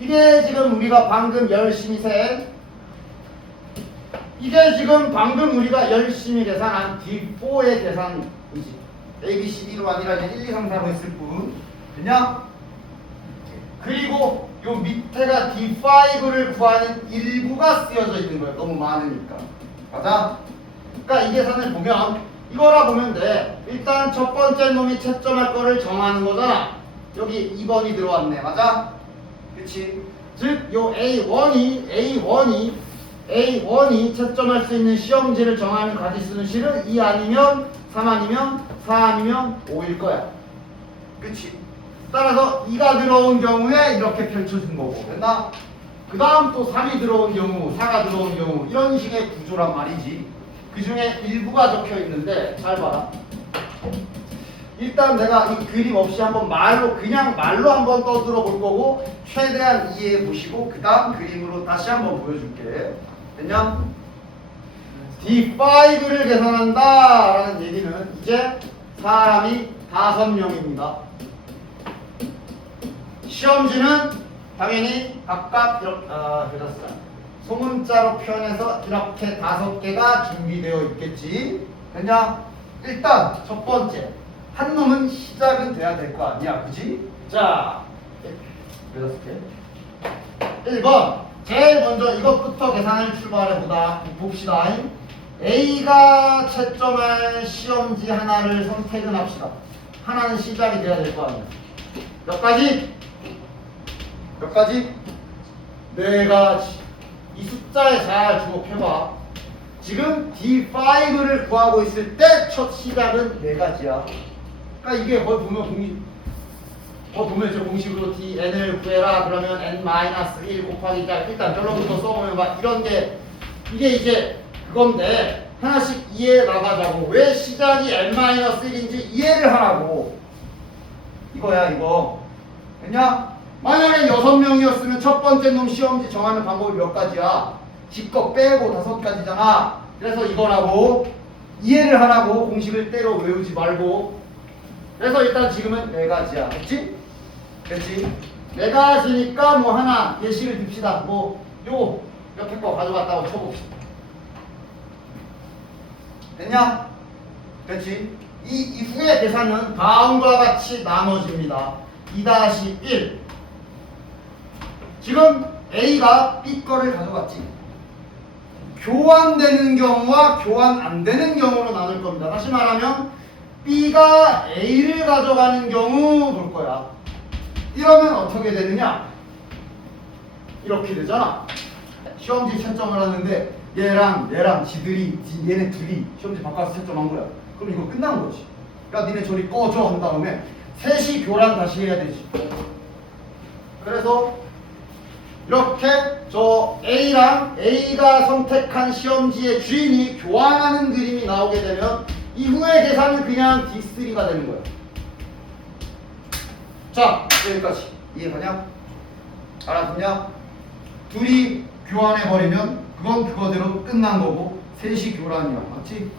이게 지금 우리가 방금 열심히 센 이게 지금 방금 우리가 열심히 계산한 D4의 계산이지. A, B, C, D로 아니라 이제 1, 2, 3, 4로 했을 뿐. 그냥 그리고 요 밑에가 D5를 구하는 일부가 쓰여져 있는 거예요. 너무 많으니까. 맞아? 그러니까 이 계산을 보면 이거라 보면 돼. 일단 첫 번째 놈이 채점할 거를 정하는 거잖아. 여기 2번이 들어왔네. 맞아? 그치? 즉, 요 A1이 채점할 수 있는 시험지를 정하는 가지수는 실은 2 아니면 3 아니면 4 아니면 5일 거야. 그치? 따라서 2가 들어온 경우에 이렇게 펼쳐진 거고. 됐나? 그 다음 또 3이 들어온 경우, 4가 들어온 경우 이런 식의 구조란 말이지. 그 중에 일부가 적혀 있는데 잘 봐라. 일단 내가 이 그림 없이 한번 그냥 말로 한번 떠들어 볼 거고 최대한 이해해 보시고 그 다음 그림으로 다시 한번 보여줄게. 됐냐? D5를 계산한다 라는 얘기는 이제 사람이 5명입니다. 시험지는 당연히 각각 이렇게 소문자로 표현해서 이렇게 5개가 준비되어 있겠지. 됐냐? 일단 첫 번째 한 놈은 시작은 돼야 될 거 아니야, 그지? 자, 6개. 1번 제일 먼저 이것부터 계산을 출발해 봅시다. A가 채점할 시험지 하나를 선택은 합시다. 하나는 시작이 돼야 될 거 아니야. 몇 가지? 몇 가지? 네 가지. 이 숫자에 잘 주목해봐. 지금 D5를 구하고 있을 때 첫 시작은 네 가지야. 그러니까 이게 거의 보면 보면 저 공식으로 dn을 구해라 그러면 n-1 곱하기 일단 결론부터 써보면 막 이런 게 이게 이제 그건데 하나씩 이해 나가자고. 왜 시작이 n-1인지 이해를 하라고. 이거야 이거. 됐냐? 만약에 6명이었으면 첫 번째 놈 시험지 정하는 방법이 몇 가지야? 집거 빼고 5가지잖아. 그래서 이거라고. 이해를 하라고. 공식을 때로 외우지 말고. 그래서 일단 지금은 4가지야. 됐지? 됐지? 4가지니까 뭐 하나 예시를 듭시다. 뭐 요 옆에 거 가져갔다고 쳐봅시다. 됐냐? 됐지? 이 이후의 계산은 다음과 같이 나눠집니다. 2-1. 지금 A가 B 거를 가져갔지. 교환되는 경우와 교환 안 되는 경우로 나눌 겁니다. 다시 말하면 B가 A를 가져가는 경우 볼 거야. 이러면 어떻게 되느냐? 이렇게 되잖아. 시험지 채점을 하는데 얘랑 얘네 둘이 시험지 바꿔서 채점한 거야. 그럼 이거 끝난 거지. 야 니네 저리 꺼져 한 다음에 셋이 교란 다시 해야 되지. 그래서 이렇게 저 A랑 A가 선택한 시험지의 주인이 교환하는 그림이 나오게 되면 이후의 계산은 그냥 D3가 되는 거야. 자, 여기까지 이해가냐? 알아듣냐? 둘이 교환해버리면 그건 그거대로 끝난 거고 셋이 교란이야. 맞지?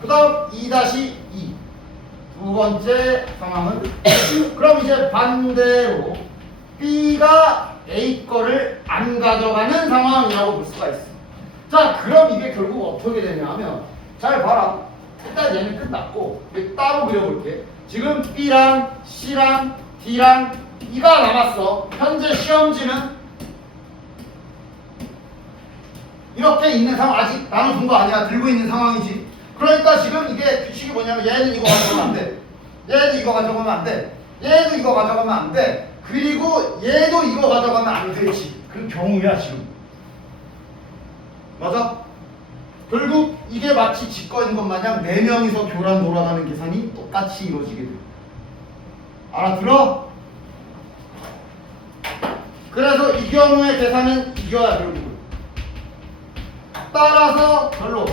그 다음 2-2 두 번째 상황은 그럼 이제 반대로 B가 A 거를 안 가져가는 상황이라고 볼 수가 있어. 자, 그럼 이게 결국 어떻게 되냐 하면 잘 봐라. 일단 얘는 끝났고 따로 그려볼게. 지금 B랑 C랑 D랑 E가 남았어. 현재 시험지는 이렇게 있는 상황. 아직 나눠준 거 아니야. 들고 있는 상황이지. 그러니까 지금 이게 규칙이 뭐냐면 얘는 이거 가져가면 안 돼. 얘도 이거 가져가면 안 돼. 얘도 이거 가져가면 안 돼. 그리고 얘도 이거 가져가면 안 되지. 그 경우야 지금. 맞아? 결국 이게 마치 직거인 것 마냥 4명이서 교란 돌아가는 계산이 똑같이 이루어지게 돼. 알아들어? 그래서 이 경우의 계산은 이겨야 결국은. 따라서 결론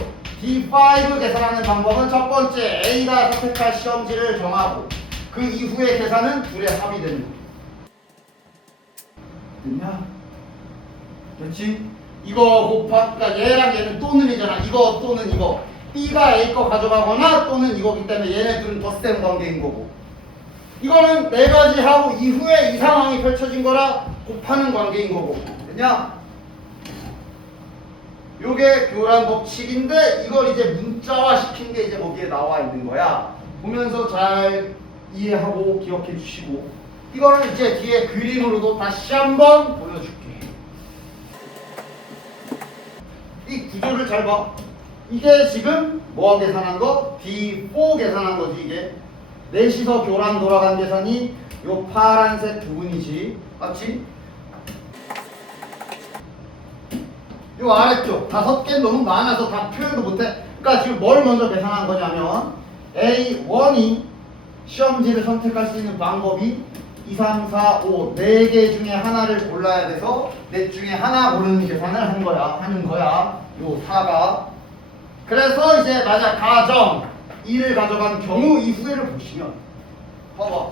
D5 계산하는 방법은 첫 번째 A가 선택할 시험지를 정하고 그 이후의 계산은 둘의 합이 되는 거야. 됐냐? 됐지? 이거 그러니까 얘랑 얘는 또는이잖아. 이거 또는 이거. B가 A 거 가져가거나 또는 이거기 때문에 얘네 둘은 덧셈 관계인 거고. 이거는 4가지 하고 이후에 이 상황이 펼쳐진 거라 곱하는 관계인 거고. 됐냐? 요게 교란 법칙인데 이걸 이제 문자화 시킨 게 이제 거기에 나와 있는 거야. 보면서 잘 이해하고 기억해 주시고 이거는 이제 뒤에 그림으로도 다시 한번 보여줄게. 이 구조를 잘 봐. 이게 지금 뭐 계산한 거? D4 계산한 거지 이게. 넷이서 교란 돌아간 계산이 요 파란색 부분이지. 맞지? 요 아래쪽 5개 너무 많아서 다 표현도 못해. 그러니까 지금 뭘 먼저 계산한 거냐면 A1이 시험지를 선택할 수 있는 방법이 2, 3, 4, 5 4개 중에 하나를 골라야 돼서 넷 중에 하나 고르는 계산을 하는 거야. 요 4가. 그래서 이제 만약 가정 2를 가져간 경우 이후에를 보시면 봐봐.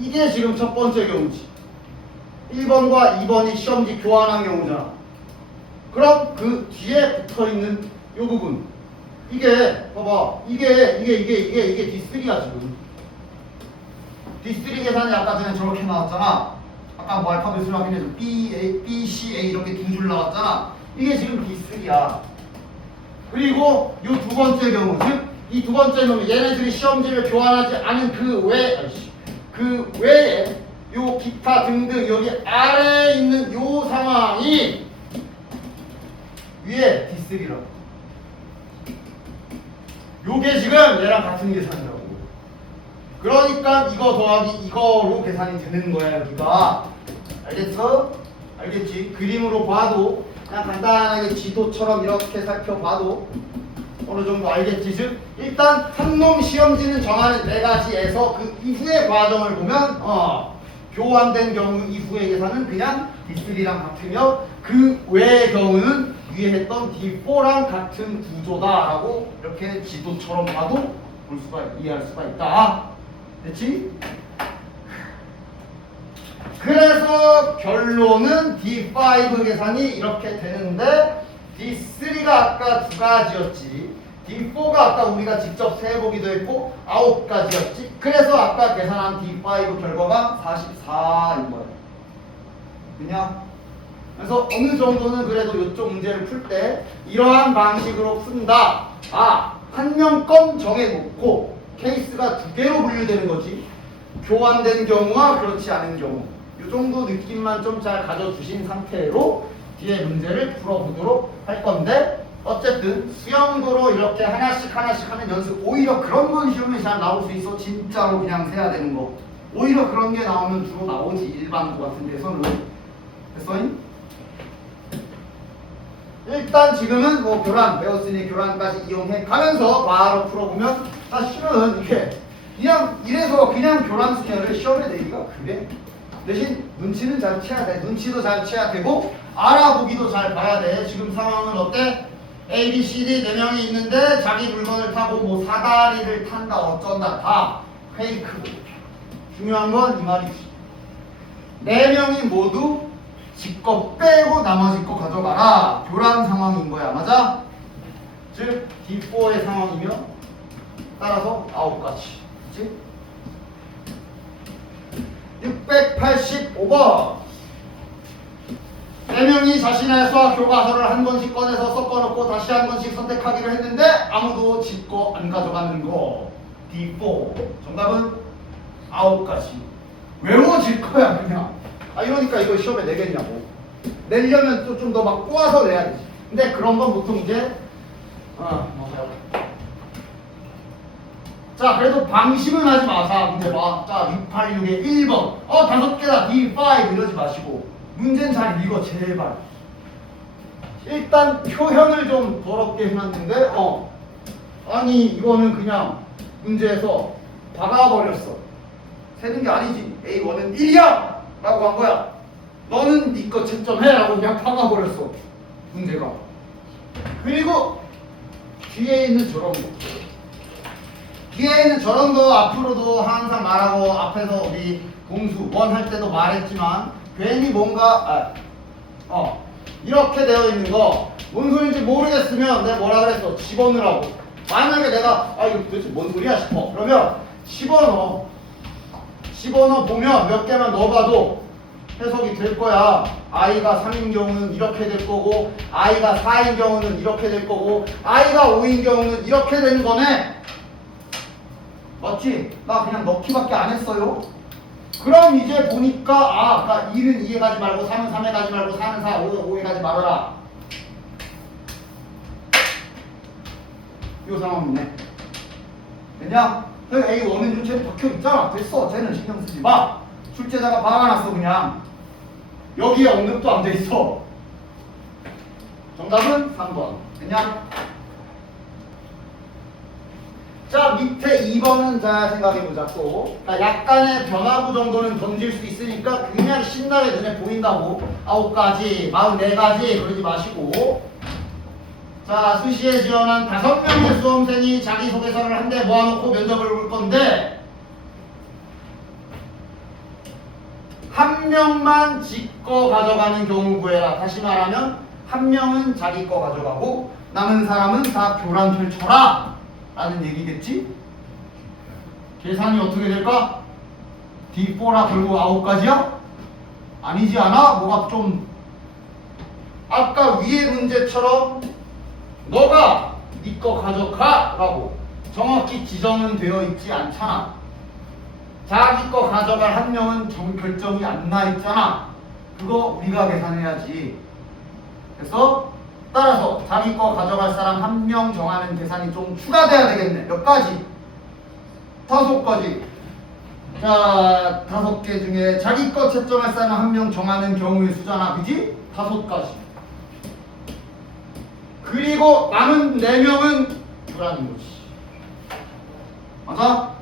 이게 지금 첫 번째 경우지. 1번과 2번이 시험지 교환한 경우잖아. 그럼 그 뒤에 붙어있는 요 부분 이게 봐봐. 이게 D3야 지금. D3 계산이 아까 전에 저렇게 나왔잖아. 아까 뭐 알파벳으로 하긴 해서 B, C, A 이렇게 두 줄 나왔잖아. 이게 지금 D3야. 그리고 요 두 번째 경우, 즉 이 두 번째 놈이 얘네들이 시험지를 교환하지 않은 그 외에 요 기타 등등 여기 아래에 있는 요 상황이 위에 D3라고. 요게 지금 얘랑 같은 계산이라고. 그러니까 이거 더하기 이거로 계산이 되는 거야 여기가. 알겠어? 알겠지? 그림으로 봐도 그냥 간단하게 지도처럼 이렇게 살펴봐도 어느 정도 알겠지? 즉 일단 상놈 시험지는 정하는 네 가지에서 그 이후의 과정을 보면 교환된 경우 이후의 계산은 그냥 D3랑 같으며 그 외의 경우는 위에 했던 D4랑 같은 구조다라고 이렇게 지도처럼 봐도 볼 수가 이해할 수가 있다. 됐지? 그래서 결론은 D5 계산이 이렇게 되는데 D3가 아까 두 가지였지. D4가 아까 우리가 직접 세보기도 했고 9가지였지. 그래서 아까 계산한 D5 결과가 44인 거예요. 그냥 그래서 어느 정도는 그래도 이쪽 문제를 풀 때 이러한 방식으로 푼다. 한 명 건 정해놓고 케이스가 두 개로 분류되는 거지. 교환된 경우와 그렇지 않은 경우. 이 정도 느낌만 좀 잘 가져주신 상태로 뒤에 문제를 풀어보도록 할 건데 어쨌든 수영도로 이렇게 하나씩 하는 연습. 오히려 그런 건 시험에 잘 나올 수 있어. 진짜로 그냥 세야 되는 거. 오히려 그런 게 나오면 주로 나오지. 일반고 같은 데서는. 됐어잉? 일단 지금은 뭐 교란 배웠으니 교란까지 이용해 가면서 바로 풀어보면 사실은 이게 그냥 이래서 그냥 교란 스퀘어를 시험에 내기가 그래. 대신 눈치는 잘 채야 돼. 눈치도 잘 채야 되고 알아보기도 잘 봐야 돼. 지금 상황은 어때? A, B, C, D 4명이 있는데 자기 물건을 타고 뭐 사다리를 탄다 어쩐다 다 페이크. 중요한 건 이 말이지. 4명이 모두 지 거 빼고 나머지 거 가져가라. 교란 상황인 거야. 맞아? 즉 D4의 상황이며 따라서 9가지. 그치? 685번 4명이 자신의 수학 교과서를 한 권씩 꺼내서 섞어놓고 다시 한 권씩 선택하기로 했는데 아무도 지 거 안 가져가는 거. D4 정답은 9가지. 외워질 거야 그냥. 이러니까 이거 시험에 내겠냐고. 내려면 또 좀 더 막 꼬아서 내야 되지. 근데 그런 건 보통 이제 자 그래도 방심은 하지 마사. 문제 봐. 자 686에 1번 5개다 D5 이러지 마시고 문제는 잘 읽어 제발. 일단 표현을 좀 더럽게 해놨는데 아니 이거는 그냥 문제에서 박아버렸어. 세는 게 아니지. A1은 1이야 라고 한 거야. 너는 네 거 채점해 라고 그냥 박아버렸어 문제가. 그리고 뒤에 있는 저런 거, 뒤에 있는 저런 거 앞으로도 항상 말하고 앞에서 우리 공수 원 할 때도 말했지만 괜히 뭔가 이렇게 되어 있는 거 뭔 소리인지 모르겠으면 내가 뭐라 그랬어? 집어넣으라고. 만약에 내가 이거 도대체 뭔 소리야 싶어. 그러면 집어넣어 보면 몇 개만 넣어봐도 해석이 될 거야. i가 3인 경우는 이렇게 될 거고 i가 4인 경우는 이렇게 될 거고 i가 5인 경우는 이렇게 되는 거네. 맞지? 나 그냥 넣기밖에 안 했어요. 그럼 이제 보니까 아까 2는 2에 가지 말고 3은 3에 가지 말고 4는 4, 5는 5에 가지 말아라. 이 상황이네. 됐냐? A1은 쟤는 박혀있잖아. 됐어. 쟤는 신경 쓰지 마. 출제자가 박아놨어 그냥. 여기에 언급도 안 돼 있어. 정답은 3번. 됐냐? 자 밑에 2번은 자 생각해보자. 또 약간의 변화구 정도는 던질 수 있으니까 그냥 신나게 눈에 보인다고 9가지 44가지 그러지 마시고. 자 수시에 지원한 5명의 수험생이 자기소개서를 한 대 모아놓고 면접을 볼 건데 한 명만 지 거 가져가는 경우 구해라. 다시 말하면 한 명은 자기 거 가져가고 남은 사람은 다 교란 펼쳐라 라는 얘기겠지? 계산이 어떻게 될까? D4라 결국 9가지야? 아니지 않아? 뭐가 좀 아까 위의 문제처럼 너가 네 거 가져가 라고 정확히 지정은 되어 있지 않잖아. 자기 거 가져갈 한 명은 결정이 안 나 있잖아. 그거 우리가 계산해야지. 그래서 따라서 자기 거 가져갈 사람 한 명 정하는 계산이 좀 추가돼야 되겠네. 몇 가지? 5가지. 자, 5개 중에 자기 거 채점할 사람 한 명 정하는 경우의 수잖아. 그지? 5가지. 그리고 남은 4명은 주라는 거지. 맞아?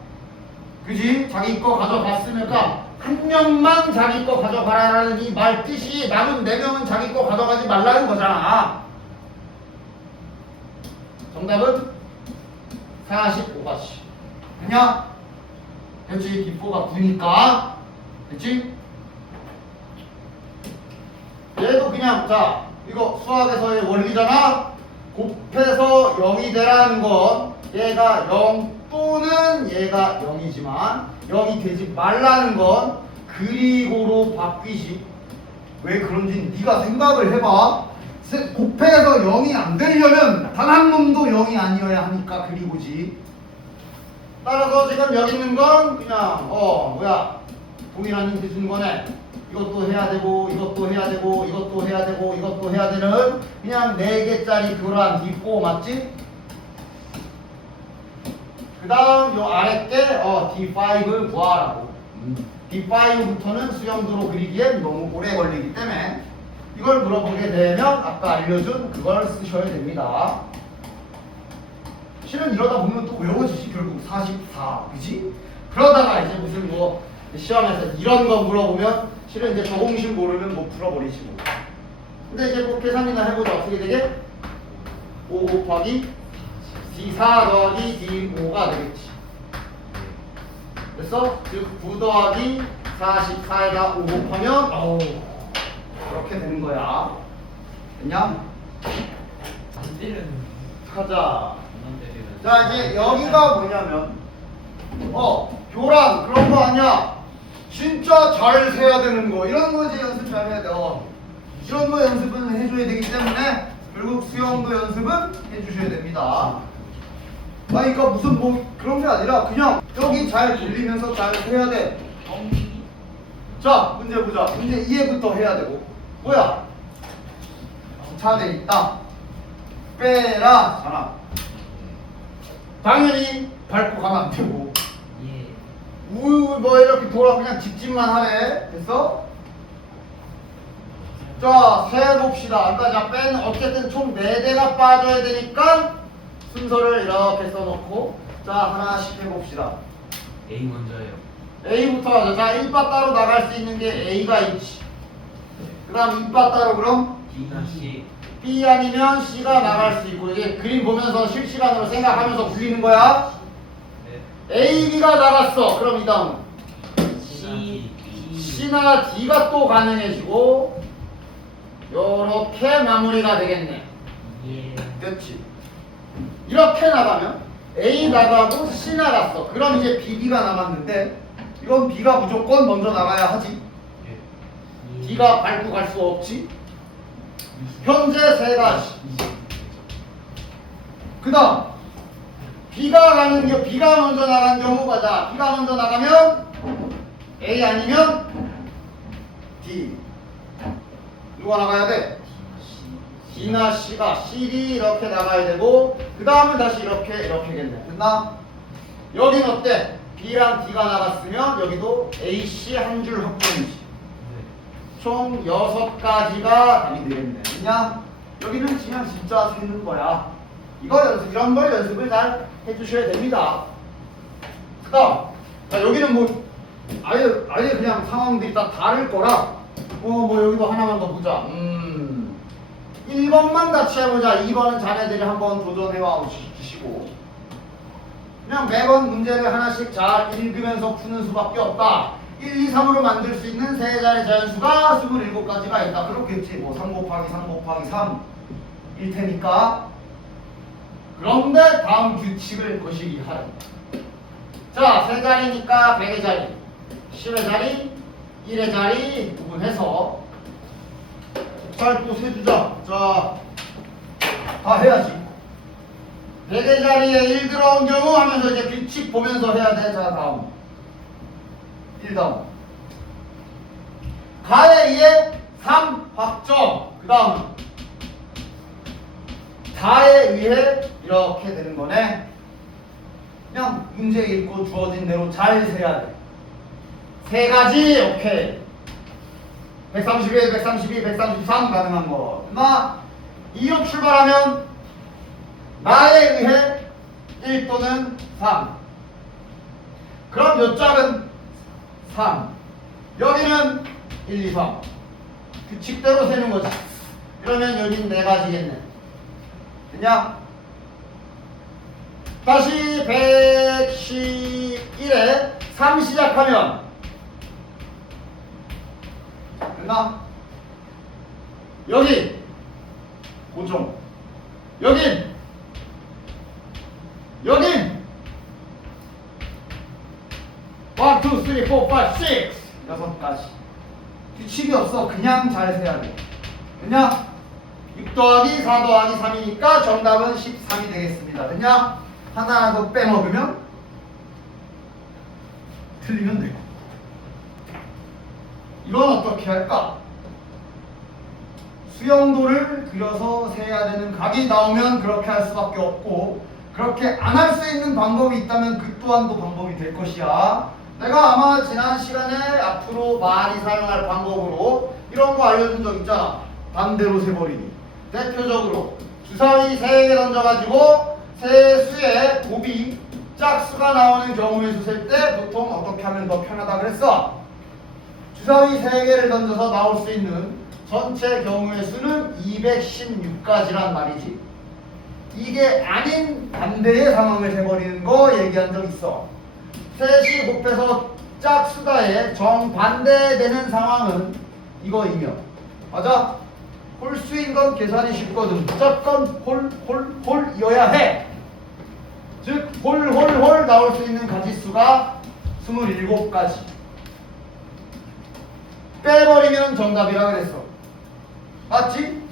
그지? 자기 거 가져갔으니까 한 명만 자기 거 가져가라는 이 말 뜻이 남은 4명은 자기 거 가져가지 말라는 거잖아. 정답은 45가지. 그냥 그렇지? 기포가 9니까. 그렇지? 얘도 그냥 자 이거 수학에서의 원리잖아. 곱해서 0이 되라는 건 얘가 0 또는 얘가 0이지만 0이 되지 말라는 건 그리고로 바뀌지. 왜 그런지 네가 생각을 해봐. 곱해서 0이 안 되려면 단 한 놈도 0이 아니어야 하니까 그리고지. 따라서 지금 여기 있는 건 그냥 동일한 힌트 준 거네. 이것도 해야 되고 이것도 해야 되고 이것도 해야 되고 이것도 해야 되는 그냥 4개짜리 그러한 D4 맞지? 그 다음 요 아래 게 D5를 구하라고. D5부터는 수영도로 그리기엔 너무 오래 걸리기 때문에 이걸 물어보게 되면 아까 알려준 그걸 쓰셔야 됩니다. 실은 이러다 보면 또 외워지지. 결국 44 그지? 그러다가 이제 무슨 뭐 시험에서 이런 거 물어보면 실은 이제 저 공식 모르면 뭐 풀어버리지 뭐. 근데 이제 뭐 계산이나 해보자. 어떻게 되게? 5 곱하기 D4 더하기 D5가 되겠지. 됐어? 즉 9 더하기 44에다 5 곱하면 그렇게 되는 거야. 됐냐? 안 때리는. 가자. 안 때리는. 자 이제 여기가 뭐냐면 교란 그런 거 아니야. 진짜 잘 세야 되는 거 이런 거 이제 연습 잘 해야 돼. 이런 거 연습은 해줘야 되기 때문에 결국 수영도 연습은 해주셔야 됩니다. 그러니까 무슨 뭐 그런 게 아니라 그냥 여기 잘 돌리면서 잘 해야 돼. 자 문제 보자. 문제 이해부터 해야 되고 뭐야? 차돼 있다. 빼라 잖아. 당연히 밟고 가면 안 되고 예. 뭐 이렇게 돌아 그냥 직진만 하네. 됐어? 자, 세봅시다. 아까 자 뺀 어쨌든 총 4대가 빠져야 되니까 순서를 이렇게 써놓고 자 하나씩 해봅시다. A 먼저예요. A부터 하자. 자 1바 따로 나갈 수 있는 게 A가 있지. 그 다음 2바 따로 그럼 B나 C. B 아니면 C가 나갈 수 있고 이게 그림 보면서 실시간으로 생각하면서 굴리는 거야. 네. A, B가 나갔어. 그럼 이 다음 C, B. C나 D가 또 가능해지고 요렇게 마무리가 되겠네. 예. 그렇지. 이렇게 나가면 A 나가고 C 나갔어. 그럼 이제 B, D가 남았는데 이건 B가 무조건 먼저 나가야 하지. 예. D가 밟고 갈 수 없지. 현재 3가지. 그 다음 B가 먼저 나간 경우가 자 B가 먼저 나가면 A 아니면 D. 누가 나가야 돼? D나 C가 CD 이렇게 나가야 되고 그 다음은 다시 이렇게겠네. 됐나? 여긴 어때? B랑 D가 나갔으면 여기도 A, C 한 줄 확정이지. 총 6가지가 답이 되겠네. 그냥 여기는 그냥 진짜 세는 거야. 이런 걸 연습을 잘 해주셔야 됩니다. 그 다음 자 여기는 뭐 아예 그냥 상황들이 다 다를 거라 뭐 여기도 하나만 더 보자. 1번만 같이 해보자. 2번은 자네들이 한번 도전해와 주시고 그냥 매번 문제를 하나씩 잘 읽으면서 푸는 수밖에 없다. 1, 2, 3으로 만들 수 있는 3자리 자연수가 27가지가 있다. 그렇겠지. 뭐 3 곱하기 3 곱하기 3일 테니까. 그런데 다음 규칙을 거시기 하라. 자, 3자리니까 100의 자리, 10의 자리, 1의 자리 구분해서 잘 또 세주자. 자, 다 해야지. 100의 자리에 1 들어온 경우 하면서 이제 규칙 보면서 해야 돼. 자, 다음. 1다음 가에 2에 3 확정. 그 다음 다에 의해 이렇게 되는 거네. 그냥 문제 읽고 주어진 대로 잘 세야 돼. 세 가지. 오케이. 131, 132, 133 가능한 거. 나 2로 출발하면 나에 의해 1 또는 3. 그럼 몇 짝은 3. 여기는 1, 2, 3. 규칙대로 세는 거지. 그러면 여긴 4가지겠네. 됐냐? 다시 111에 3 시작하면 됐나? 여기 고정. 여긴 1, 2, 3, 4, 5, 6 6가지. 규칙이 없어. 그냥 잘 세야 돼. 됐냐? 6 더하기 4 더하기 3이니까 정답은 13이 되겠습니다. 됐냐? 하나라도 빼먹으면 틀리면 되고. 이건 어떻게 할까? 수영도를 그려서 세야 되는 각이 나오면 그렇게 할 수밖에 없고, 그렇게 안 할 수 있는 방법이 있다면 그 또한도 방법이 될 것이야. 내가 아마 지난 시간에 앞으로 많이 사용할 방법으로 이런 거 알려준 적 있잖아. 반대로 세버리기. 대표적으로 주사위 3개 던져가지고 세 수의 곱이 짝수가 나오는 경우의 수 셀 때 보통 어떻게 하면 더 편하다 그랬어? 주사위 3개를 던져서 나올 수 있는 전체 경우의 수는 216가지란 말이지. 이게 아닌 반대의 상황을 해버리는 거 얘기한 적 있어. 셋이 곱해서 짝수다에 정반대되는 상황은 이거이며, 맞아? 홀수인 건 계산이 쉽거든. 무조건 홀이어야 해. 즉 홀 나올 수 있는 가지수가 27가지. 빼버리면 정답이라 그랬어. 맞지?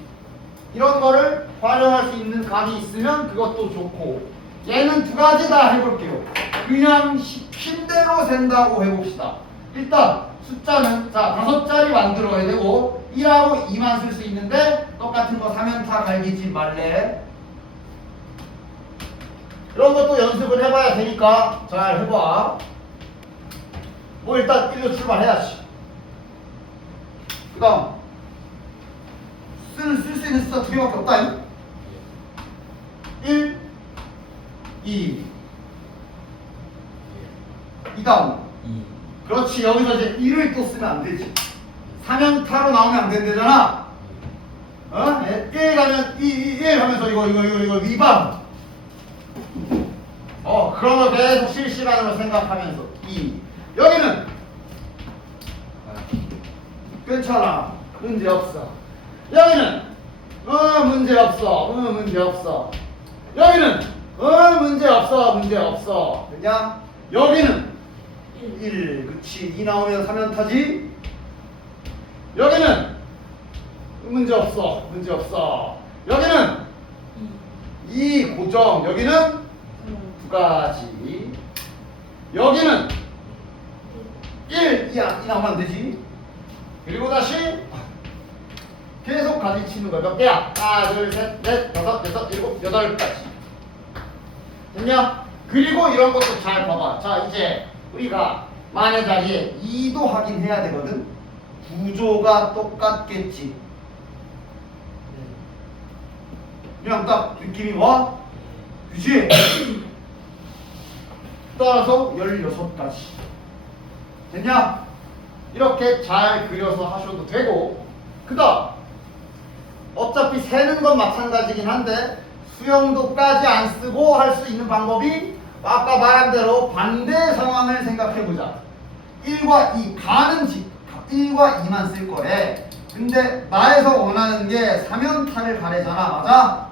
이런 거를 활용할 수 있는 감이 있으면 그것도 좋고, 얘는 2가지 다 해볼게요. 그냥 시킨 대로 센다고 해봅시다. 일단 숫자는 자 5자리 만들어야 되고 1하고 2만 쓸 수 있는데 똑같은 거 3연타 갈기지 말래. 이런 것도 연습을 해봐야 되니까 잘 해봐. 뭐 일단 1로 출발해야지. 그 다음 쓸 수 있는 숫자 2개밖에 없다. 1, 2. 이 다음 2. 그렇지. 여기서 이제 1을 또 쓰면 안 되지. 3연타로 나오면 안 된대잖아. 어? 1 가면 1 하면서 이거 위반. 그런 거 계속 실시간으로 생각하면서 2. 여기는 괜찮아. 문제 없어. 여기는 문제 없어. 문제 없어. 여기는 문제 없어. 문제 없어. 그냥 여기는 1. 그치. 2 나오면 3연타지. 여기는 문제 없어. 문제 없어. 여기는 2 고정. 여기는 2가지. 여기는 1. 2 나오면 안 되지. 그리고 다시 계속 가지치는 거야. 몇 개야? 하나, 둘, 셋, 넷, 다섯, 여섯, 일곱, 8가지. 됐냐? 그리고 이런 것도 잘 봐봐. 자, 이제 우리가 만의 자리에 2도 확인해야 되거든. 구조가 똑같겠지. 그냥 딱 느낌이 와? 그치? 따라서 16가지. 됐냐? 이렇게 잘 그려서 하셔도 되고, 그 다음 어차피 세는 건 마찬가지긴 한데 수영도까지 안 쓰고 할 수 있는 방법이 아까 말한 대로 반대 상황을 생각해보자. 1과 2 가는 집 1과 2만 쓸 거래. 근데 나에서 원하는 게 3연타를 가래잖아. 맞아?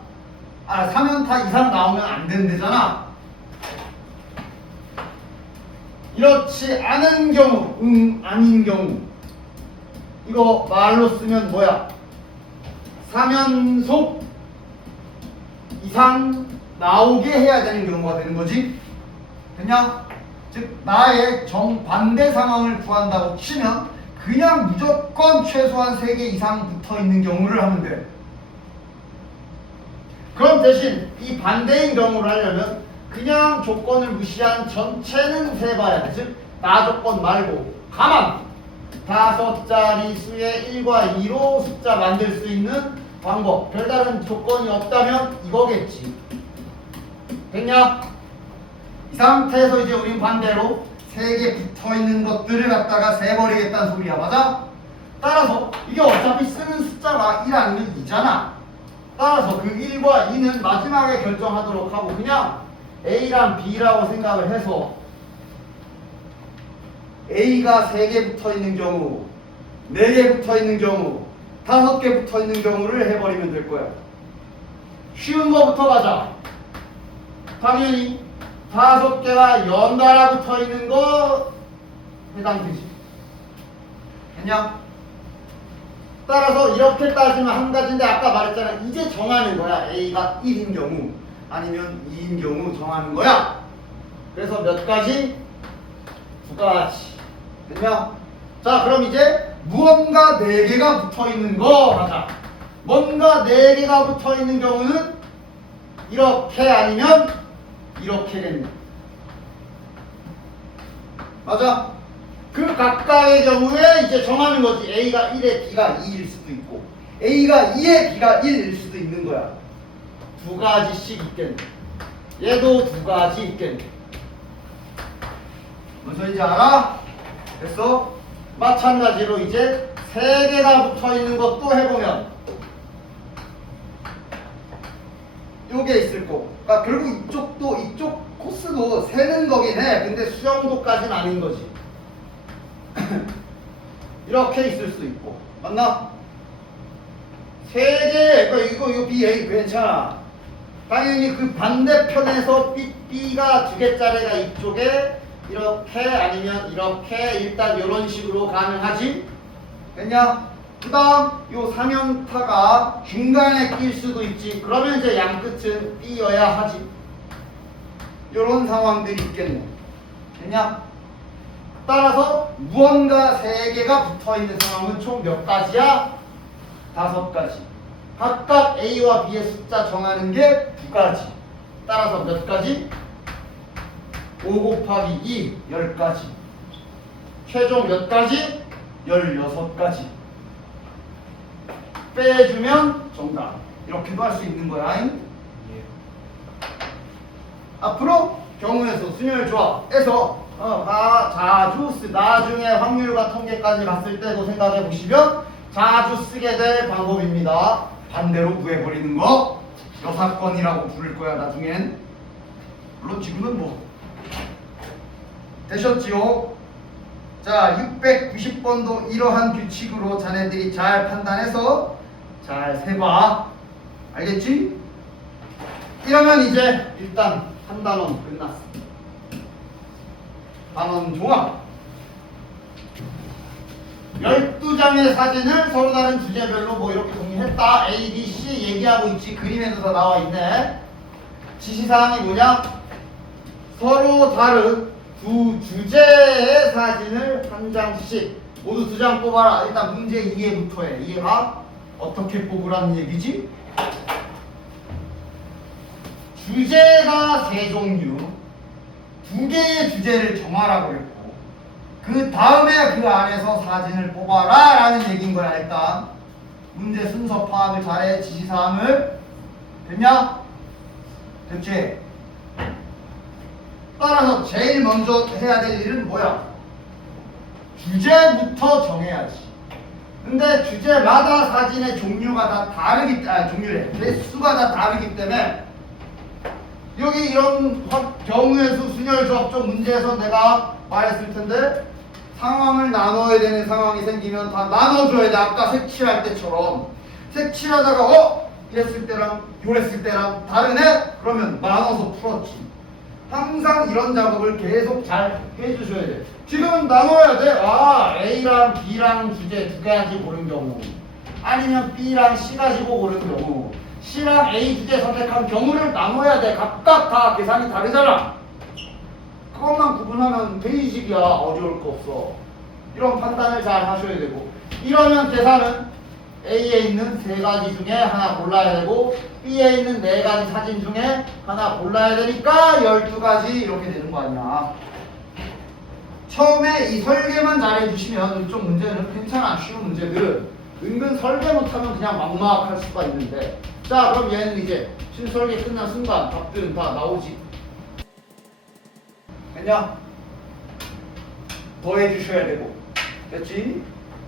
3연타 이상 나오면 안 된대잖아. 이렇지 않은 경우, 아닌 경우, 이거 말로 쓰면 뭐야? 3연속 이상 나오게 해야 되는 경우가 되는 거지. 됐냐? 즉 나의 정반대 상황을 구한다고 치면 그냥 무조건 최소한 3개 이상 붙어 있는 경우를 하면 돼. 그럼 대신 이 반대인 경우를 하려면 그냥 조건을 무시한 전체는 세봐야 돼. 즉 나 조건 말고 가만 5자리 수의 1과 2로 숫자 만들 수 있는 방법. 별다른 조건이 없다면 이거겠지. 됐냐? 이 상태에서 이제 우린 반대로 3개 붙어있는 것들을 갖다가 세버리겠다는 소리야. 맞아? 따라서 이게 어차피 쓰는 숫자가 1 아니면 2잖아. 따라서 그 1과 2는 마지막에 결정하도록 하고 그냥 A랑 B라고 생각을 해서 A가 3개 붙어있는 경우, 4개 붙어있는 경우, 5개 붙어있는 경우를 해버리면 될 거야. 쉬운 거부터 가자. 당연히 5개가 연달아 붙어있는 거 해당되지. 됐냐? 따라서 이렇게 따지면 한 가지인데 아까 말했잖아. 이제 정하는 거야. A가 1인 경우 아니면 2인 경우 정하는 거야. 그래서 몇 가지? 2가지. 됐냐? 자, 그럼 이제 무언가 4개가 붙어있는 거 하자. 뭔가 4개가 붙어있는 경우는 이렇게 아니면 이렇게겠네. 맞아? 그 각각의 경우에 이제 정하는 거지. A가 1에 B가 2일 수도 있고 A가 2에 B가 1일 수도 있는 거야. 2가지씩 있겠네. 얘도 2가지 있겠네. 무슨 소리인지 알아? 됐어? 마찬가지로 이제 3개가 붙어있는 것도 해보면 요게 있을 거고. 그러니까 결국 이쪽도 이쪽 코스도 세는 거긴 해. 근데 수영도까지는 아닌 거지. 이렇게 있을 수 있고. 맞나? 3개, 그러니까 이거 B, A 괜찮아. 당연히 그 반대편에서 B가 2개짜리가 이쪽에 이렇게 아니면 이렇게 일단 이런 식으로 가능하지? 됐냐? 그 다음 요 삼연타가 중간에 낄 수도 있지. 그러면 이제 양끝은 B여야 하지. 요런 상황들이 있겠네. 됐냐? 따라서 무언가 3개가 붙어있는 상황은 총 몇 가지야? 5가지. 각각 A와 B의 숫자 정하는 게 2가지. 따라서 몇 가지? 5 곱하기 2, 10가지. 최종 몇 가지? 16가지. 빼주면 정답. 이렇게도 할 수 있는 거야. 예. 앞으로 경우에서 순열 조합에서 자주 나중에 확률과 통계까지 갔을 때도 생각해 보시면 자주 쓰게 될 방법입니다. 반대로 구해버리는 거 여사건이라고 부를 거야 나중엔. 물론 지금은 뭐 되셨지요? 자, 690번도 이러한 규칙으로 자네들이 잘 판단해서 잘 세봐. 알겠지? 이러면 이제 일단 한 단원 끝났어. 단원 종합. 12장의 사진을 서로 다른 주제별로 뭐 이렇게 정리했다. A, B, C 얘기하고 있지. 그림에도 다 나와 있네. 지시사항이 뭐냐? 서로 다른 두 주제의 사진을 한 장씩 모두 2장 뽑아라. 일단 문제 이해부터 해. 이해가 어떻게 뽑으라는 얘기지? 주제가 3종류, 2개의 주제를 정하라고 했고 그 다음에 그 안에서 사진을 뽑아라 라는 얘기인 거야. 일단 문제 순서 파악을 잘해. 지시사항을. 됐냐? 됐지? 따라서 제일 먼저 해야 될 일은 뭐야? 주제부터 정해야지. 근데 주제마다 사진의 종류가 다 다르기 때문에 종류래. 개수가 다 다르기 때문에 여기 이런 경우의 수 순열 조합적 문제에서 내가 말했을 텐데 상황을 나눠야 되는 상황이 생기면 다 나눠줘야 돼. 아까 색칠할 때처럼 색칠하다가 이랬을 때랑 요랬을 때랑 다르네? 그러면 나눠서 풀었지. 항상 이런 작업을 계속 잘 해주셔야 돼. 지금은 나눠야 돼. A랑 B랑 주제 2가지 고른 경우 아니면 B랑 C 가지고 고른 경우 C랑 A 주제 선택한 경우를 나눠야 돼. 각각 다 계산이 다르잖아. 그것만 구분하면 베이직이야. 어려울 거 없어. 이런 판단을 잘 하셔야 되고 이러면 계산은 A에 있는 3가지 중에 하나 골라야 되고 B에 있는 4가지 사진 중에 하나 골라야 되니까 12가지 이렇게 되는 거 아니야. 처음에 이 설계만 잘해주시면 이쪽 문제는 괜찮아. 쉬운 문제들은 은근 설계 못하면 그냥 막막할 수가 있는데. 자, 그럼 얘는 이제 실설계 끝난 순간 답들은 다 나오지. 됐냐? 더 해주셔야 되고. 됐지?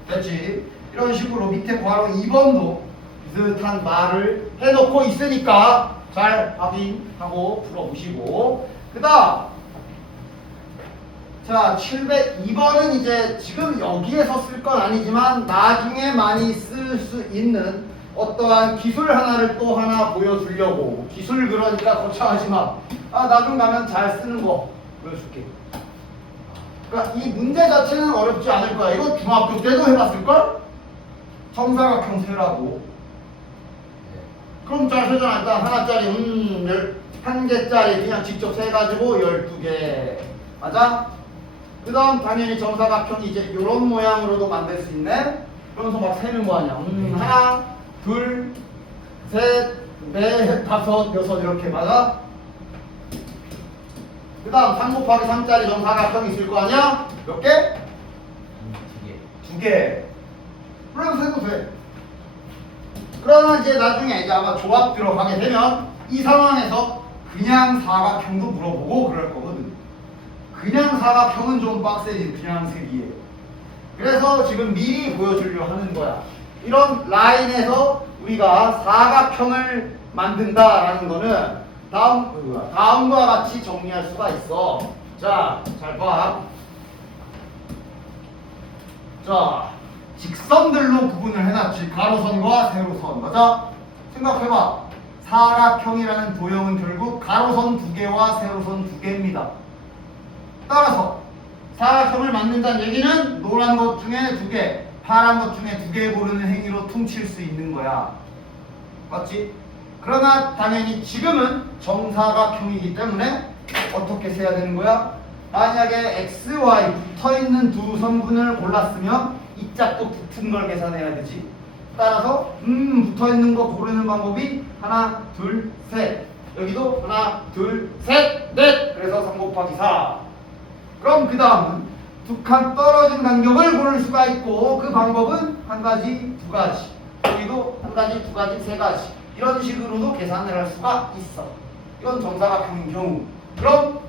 됐지? 이런 식으로 밑에 괄호 2번도 비슷한 말을 해놓고 있으니까 잘 확인하고 풀어보시고. 그 다음 자, 702번은 이제 지금 여기에서 쓸 건 아니지만 나중에 많이 쓸 수 있는 어떠한 기술 하나를 또 하나 보여주려고. 기술 그러니까 거창하지 마. 아, 나중 가면 잘 쓰는 거 보여줄게. 그러니까 이 문제 자체는 어렵지 않을 거야. 이거 중학교 때도 해봤을걸? 정사각형 세라고. 그럼 잘 세잖아. 일단 하나짜리 한 개짜리 그냥 직접 세가지고 12개. 맞아? 그 다음 당연히 정사각형이 이제 이런 모양으로도 만들 수 있네. 그러면서 막 세는 거 아니야. 하나, 둘, 셋, 넷, 다섯, 여섯 이렇게. 맞아? 그 다음 3 곱하기 3짜리 정사각형이 있을 거 아니야? 몇 개? 2개. 2개. 그럼 세도 돼. 그러나 이제 나중에 이제 아마 조합 들어가게 되면 이 상황에서 그냥 사각형도 물어보고 그럴 거거든. 그냥 사각형은 좀 빡세지. 그냥 세기에. 그래서 지금 미리 보여주려 하는 거야. 이런 라인에서 우리가 사각형을 만든다라는 거는 다음과 같이 정리할 수가 있어. 자, 잘 봐. 자, 직선들로 구분을 해놨지. 가로선과 세로선. 맞아? 생각해봐. 사각형이라는 도형은 결국 가로선 2개와 세로선 2개입니다. 따라서 사각형을 만든다는 얘기는 노란 것 중에 2개, 파란 것 중에 2개 고르는 행위로 퉁칠 수 있는 거야. 맞지? 그러나 당연히 지금은 정사각형이기 때문에 어떻게 세야 되는 거야? 만약에 x, y 붙어있는 두 선분을 골랐으면 이 짝도 붙은 걸 계산해야 되지. 따라서 붙어있는 거 고르는 방법이 하나, 둘, 셋. 여기도 하나, 둘, 셋, 넷. 그래서 3 곱하기 4. 그럼 그 다음은 두 칸 떨어진 간격을 고를 수가 있고 그 방법은 한 가지, 두 가지. 여기도 한 가지, 두 가지, 세 가지. 이런 식으로도 계산을 할 수가 있어. 이건 정사각형인 경우. 그럼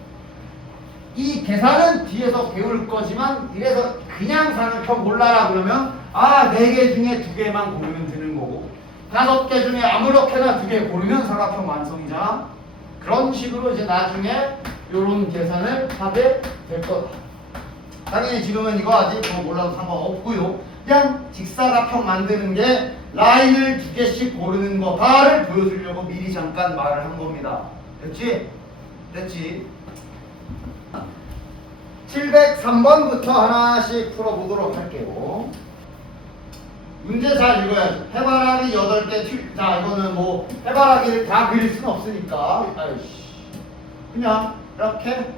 이 계산은 뒤에서 배울 거지만 이래서 그냥 사각형 골라라 그러면 4개 중에 2개만 고르면 되는 거고 5개 중에 아무렇게나 2개 고르면 사각형 완성이잖아. 그런 식으로 이제 나중에 요런 계산을 하게 될 거다. 당연히 지금은 이거 아직 뭐 몰라도 상관없고요. 그냥 직사각형 만드는 게 라인을 2개씩 고르는 거다를 보여주려고 미리 잠깐 말을 한 겁니다. 됐지? 됐지? 703번부터 하나씩 풀어보도록 할게요. 문제 잘 읽어야지. 해바라기 8개 자, 이거는 뭐 해바라기를 다 그릴 수는 없으니까 그냥 이렇게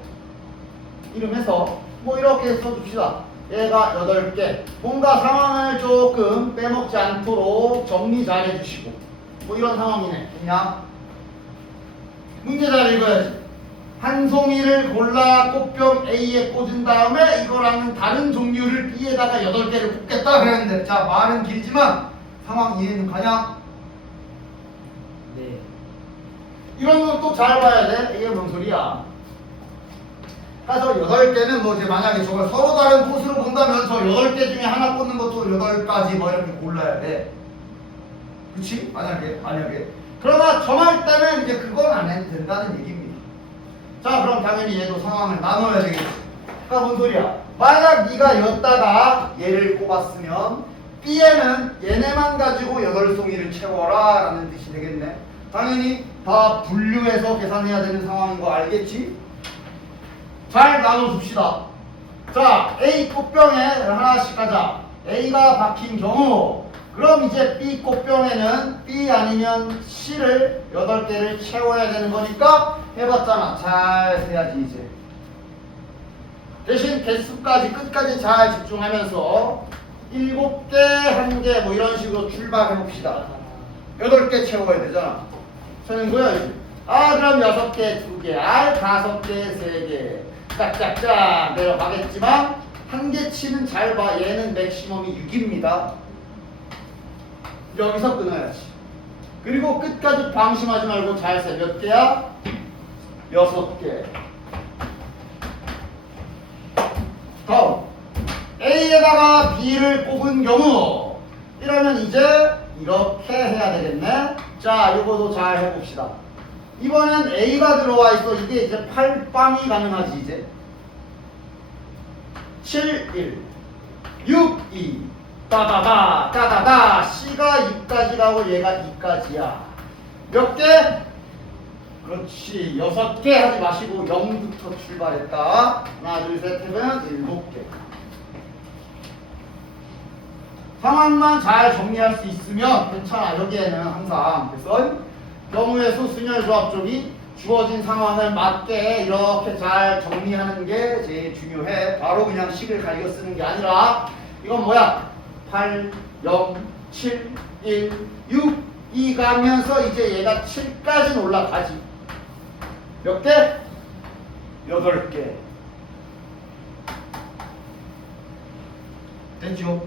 이름해서 뭐 이렇게 써줍시다. 얘가 8개. 뭔가 상황을 조금 빼먹지 않도록 정리 잘 해주시고 뭐 이런 상황이네. 그냥 문제 잘 읽어야지. 한 송이를 골라 꽃병 A에 꽂은 다음에 이거랑은 다른 종류를 B에다가 8개를 꽂겠다 그랬는데 자, 말은 길지만 상황 이해는 가냐? 네. 이런 건 또 잘 봐야 돼. 이게 뭔 소리야? 그래서 8개는 뭐 이제 만약에 저걸 서로 다른 곳으로 본다면 저 8개 중에 하나 꽂는 것도 8가지 뭐 이렇게 골라야 돼. 그치? 만약에. 그러나 정할 때는 이제 그건 안 해도 된다는 얘기입니다. 자, 그럼 당연히 얘도 상황을 나눠야 되겠지. 그러니까 뭔 소리야? 만약 네가 였다가 얘를 꼽았으면 B에는 얘네만 가지고 8송이를 채워라 라는 뜻이 되겠네. 당연히 다 분류해서 계산해야 되는 상황인 거 알겠지? 잘 나눠줍시다. 자, A 꽃병에 하나씩 가자. A가 박힌 경우 그럼 이제 B 꽃병에는 B 아니면 C를 8개를 채워야 되는 거니까 해봤잖아. 잘 세야지 이제. 대신 개수까지 끝까지 잘 집중하면서 7개, 1개 뭐 이런 식으로 출발해봅시다. 8개 채워야 되잖아. 세는 거야 이제. 그럼 6개, 2개, 5개, 3개. 짝짝짝 내려가겠지만 한계치는 잘 봐. 얘는 맥시멈이 6입니다. 여기서 끊어야지. 그리고 끝까지 방심하지 말고 잘 세. 몇 개야? 6개. 다음 A에다가 B를 뽑은 경우 이러면 이제 이렇게 해야 되겠네. 자, 요거도 잘 해봅시다. 이번엔 A가 들어와 있어. 이게 이제 8빵이 가능하지. 이제 7, 1 6, 2 따다다 따다다. C가 2까지 가고 얘가 2까지야. 몇 개? 그렇지. 6개 하지 마시고 0부터 출발했다. 하나 둘 셋 해보면 7개. 상황만 잘 정리할 수 있으면 괜찮아. 여기에는 항상 그래서 경우의 수 순열 조합 쪽이 주어진 상황을 맞게 이렇게 잘 정리하는 게 제일 중요해. 바로 그냥 식을 가리고 쓰는 게 아니라 이건 뭐야? 8, 0, 7, 1, 6, 2 가면서 이제 얘가 7까지는 올라가지. 몇 개? 8개. 됐죠?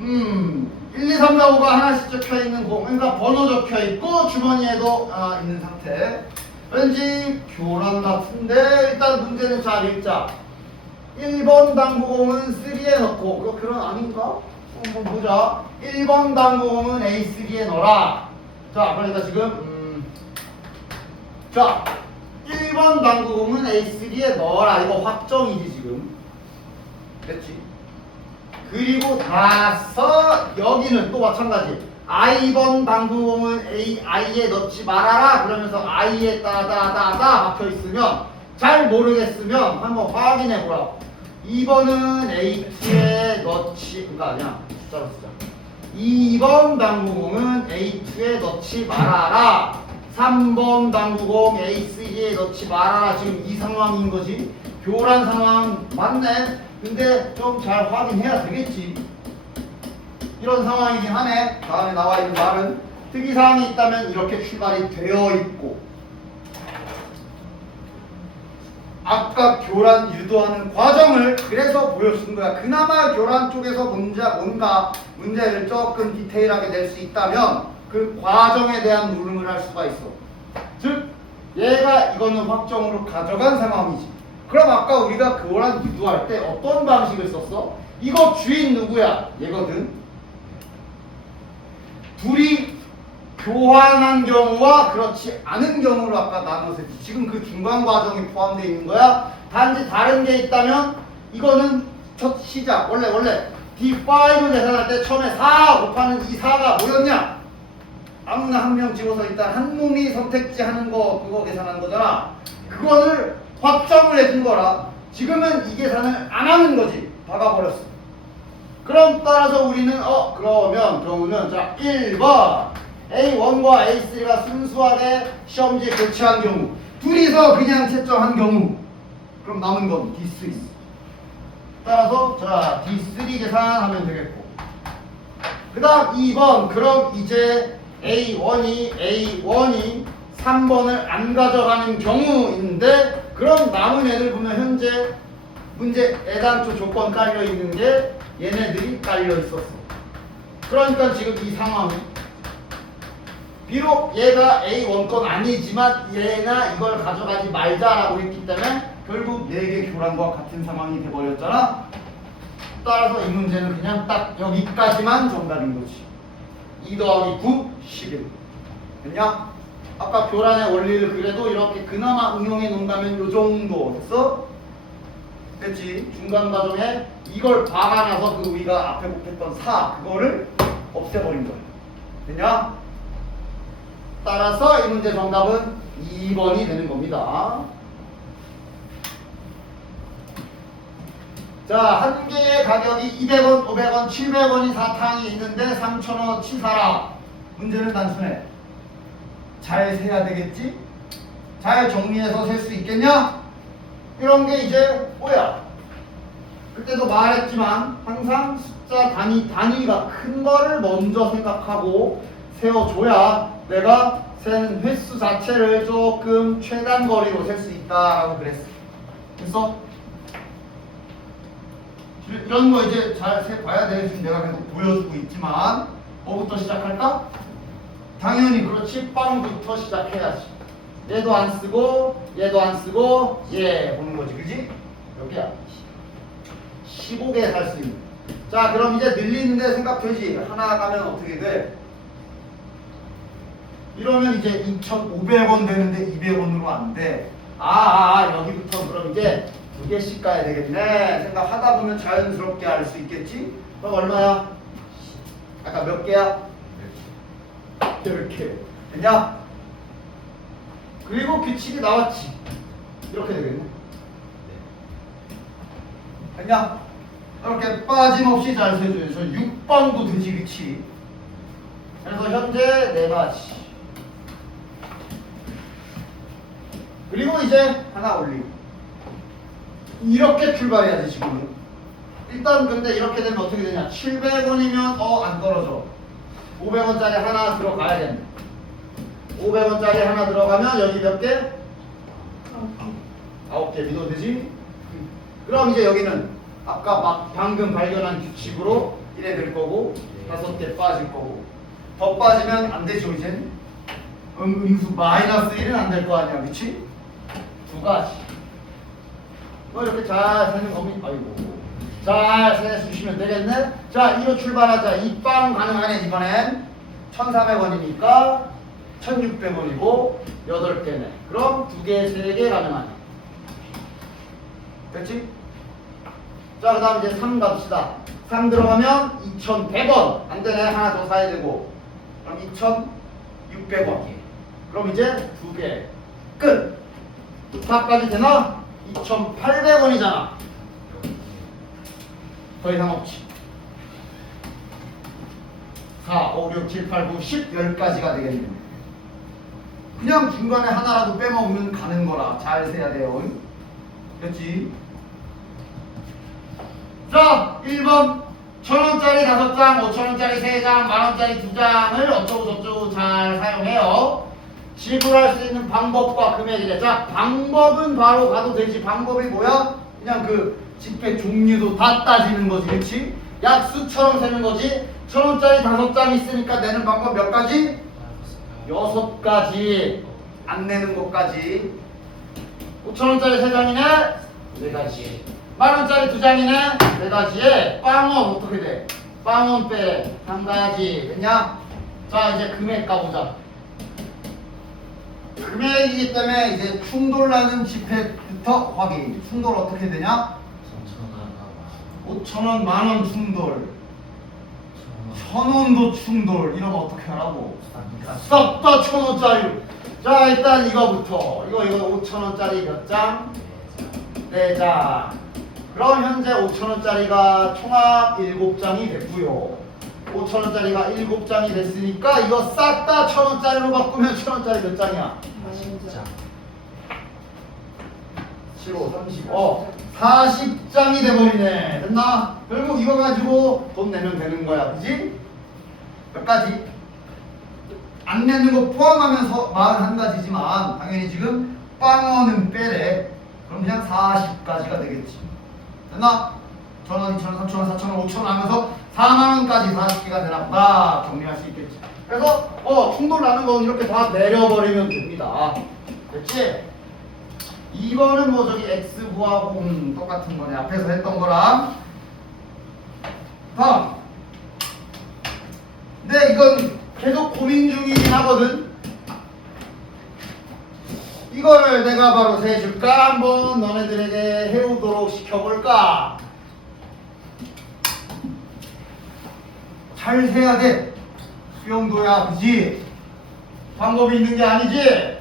1, 2, 3, 4, 5가 하나씩 적혀 있는 공, 그러니까 번호 적혀 있고 주머니에도 있는 상태. 왠지 교란 같은데 일단 문제는 잘 읽자. 1번 당구공은 3에 넣고, 그거 교란 아닌가? 한번 보자. 1번 당구공은 A3에 넣어라. 자, 그러니까 지금 자, 1번 당구공은 A3에 넣어라. 이거 확정이지 지금. 됐지? 그리고 나서 여기는 또 마찬가지. I번 당구공은 I에 넣지 말아라. 그러면서 I에 따다다다 박혀있으면 잘 모르겠으면 한번 확인해 보라고. 2번은 A2에 넣지, 그러니까 아니야. 숫자로 쓰자. 2번 당구공은 A2에 넣지 말아라. 3번 당구공 A3에 넣지 말아라. 지금 이 상황인 거지. 교란 상황 맞네. 근데 좀 잘 확인해야 되겠지. 이런 상황이긴 하네. 다음에 나와 있는 말은 특이사항이 있다면 이렇게 출발이 되어 있고, 아까 교란 유도하는 과정을 그래서 보여준 거야. 그나마 교란 쪽에서 뭔가 문제를 조금 디테일하게 낼 수 있다면 그 과정에 대한 물음을 할 수가 있어. 즉 얘가 이거는 확정으로 가져간 상황이지. 그럼 아까 우리가 교란 유도할 때 어떤 방식을 썼어? 이거 주인 누구야? 얘거든. 둘이 교환한 경우와 그렇지 않은 경우로 아까 나눠서 했지. 지금 그 중간 과정이 포함되어 있는 거야. 단지 다른 게 있다면 이거는 첫 시작. 원래 D5 계산할 때 처음에 4 곱하는 이 4가 뭐였냐? 아무나 한 명 집어서 일단 한 놈이 선택지 하는 거 그거 계산한 거잖아. 그거를 확정을 해준 거라. 지금은 이 계산을 안 하는 거지. 박아버렸어. 그럼 따라서 우리는 그러면 경우는 자 1번 A1과 A3가 순수하게 시험지에 교체한 경우, 둘이서 그냥 채점한 경우, 그럼 남은 건 D3. 따라서 자 D3 계산하면 되겠고, 그 다음 2번 그럼 이제 A1이 3번을 안 가져가는 경우인데, 그럼 남은 애들 보면 현재 문제 애당초 조건 깔려 있는 게 얘네들이 깔려 있었어. 그러니까 지금 이 상황이 비록 얘가 A1 건 아니지만 얘나 이걸 가져가지 말자라고 했기 때문에 결국 4개 교란과 같은 상황이 돼버렸잖아. 따라서 이 문제는 그냥 딱 여기까지만 정답인 거지. 2 더하기 9, 11. 됐냐? 아까 교란의 원리를 그래도 이렇게 그나마 응용해 놓는다면 요 정도 됐어? 됐지? 중간 과정에 이걸 박아놔서 그 우리가 앞에 곱했던 4 그거를 없애버린 거야. 됐냐? 따라서 이 문제 정답은 2번이 되는 겁니다. 자, 한 개의 가격이 200원, 500원, 700원이 사탕이 있는데 3,000원어치 사라. 문제는 단순해. 잘 세야 되겠지? 잘 정리해서 셀 수 있겠냐? 이런 게 이제 뭐야? 그때도 말했지만 항상 숫자 단위가 큰 거를 먼저 생각하고 세워줘야 내가 세는 횟수 자체를 조금 최단 거리로 셀 수 있다라고 그랬어. 됐어? 이런 거 이제 잘 봐야 돼. 지금 내가 계속 보여주고 있지만 뭐부터 시작할까? 당연히 그렇지. 빵부터 시작해야지. 얘도 안 쓰고 얘도 안 쓰고 얘 보는 거지. 그지? 여기야. 15개 살 수 있는. 자, 그럼 이제 늘리는데 생각되지? 하나 가면 어떻게 돼? 이러면 이제 2,500원 되는데 200원으로 안 돼. 여기부터 그럼 이제 2개씩 가야 되겠네. 생각하다 보면 자연스럽게 알 수 있겠지? 그럼 얼마야? 아까 몇 개야? 10개. 됐냐? 그리고 규칙이 나왔지. 이렇게 되겠네. 됐냐? 이렇게 빠짐없이 잘 세줘야죠. 6번도 되지, 그치? 그래서 현재 4가지. 그리고 이제 하나 올리고. 이렇게 출발해야지, 지금은. 일단 근데 이렇게 되면 어떻게 되냐? 700원이면 안 떨어져. 500원짜리 하나 들어가야겠네. 500원짜리 하나 들어가면 여기 몇 개? 9개 믿어도 되지? 그럼 이제 여기는 아까 방금 발견한 규칙으로 이래 될 거고 5개 빠질 거고 더 빠지면 안 되죠 이젠. 음수 마이너스 1은 안 될 거 아니야, 그치? 2가지. 뭐 이렇게 잘 세는 겁니다. 아이고, 잘 세주시면 되겠네. 자, 2로 출발하자. 입방 가능하네. 이번엔 1,400원이니까 1,600원이고 8개네. 그럼 2개, 3개 가능하네. 됐지? 자, 그 다음 이제 3 갑시다. 3 들어가면 2,100원. 안 되네. 하나 더 사야 되고. 그럼 2,600원. 그럼 이제 2개. 끝. 4까지 되나? 2,800원이잖아. 더 이상 없지. 4, 5, 6, 7, 8, 9, 10, 10가지가 되겠네. 그냥 중간에 하나라도 빼먹으면 가는 거라. 잘 세야 돼요. 됐지? 자, 1번 1,000원짜리 5장, 5,000원짜리 3장, 만원짜리 2장을 어쩌고저쩌고 잘 사용해요. 지불할 수 있는 방법과 금액이래. 자, 방법은 바로 가도 되지. 방법이 뭐야? 그냥 그 지폐 종류도 다 따지는 거지, 그치? 약수처럼 세는 거지. 1,000원짜리 5장 있으니까 내는 방법 몇 가지? 6가지. 안 내는 것까지. 5,000원짜리 3장이네? 4가지. 만원짜리 2장이네? 4가지에 빵원 어떻게 돼? 빵원 빼 1가지. 됐냐? 자, 이제 금액 가보자. 금액이기 때문에 이제 충돌나는 지폐부터 확인. 충돌 어떻게 되냐? 5,000원, 만원 충돌, 1,000원도 충돌. 이러면 어떻게 하라고? 싹 다 1,000원짜리. 자, 일단 이거부터. 이거 5,000원짜리 몇 장? 4장. 그럼 현재 5,000원짜리가 총합 7장이 됐고요. 5,000원짜리가 7장이 됐으니까 이거 싹 다 1,000원짜리로 바꾸면 1,000원짜리 몇 장이야? 40장. 15, 30, 40장이 돼버리네. 됐나? 결국 이거 가지고 돈 내면 되는 거야. 그지? 몇 가지? 안 내는 거 포함하면서 41가지지만 당연히 지금 빵원은 빼래. 그럼 그냥 40가지가 되겠지. 됐나? 1,000원, 2,000원, 3,000원, 4,000원, 5,000원 하면서 4만원까지 40개가 되나 보다 정리할 수 있겠지. 그래서 충돌 나는 건 이렇게 다 내려버리면 됩니다. 됐지? 2번은 뭐 저기 x 구하고 똑같은 거네. 앞에서 했던 거랑. 다음. 근데 이건 계속 고민 중이긴 하거든. 이거를 내가 바로 세줄까? 한번 너네들에게 해오도록 시켜볼까? 잘 세야 돼. 수영도야, 그지? 방법이 있는 게 아니지?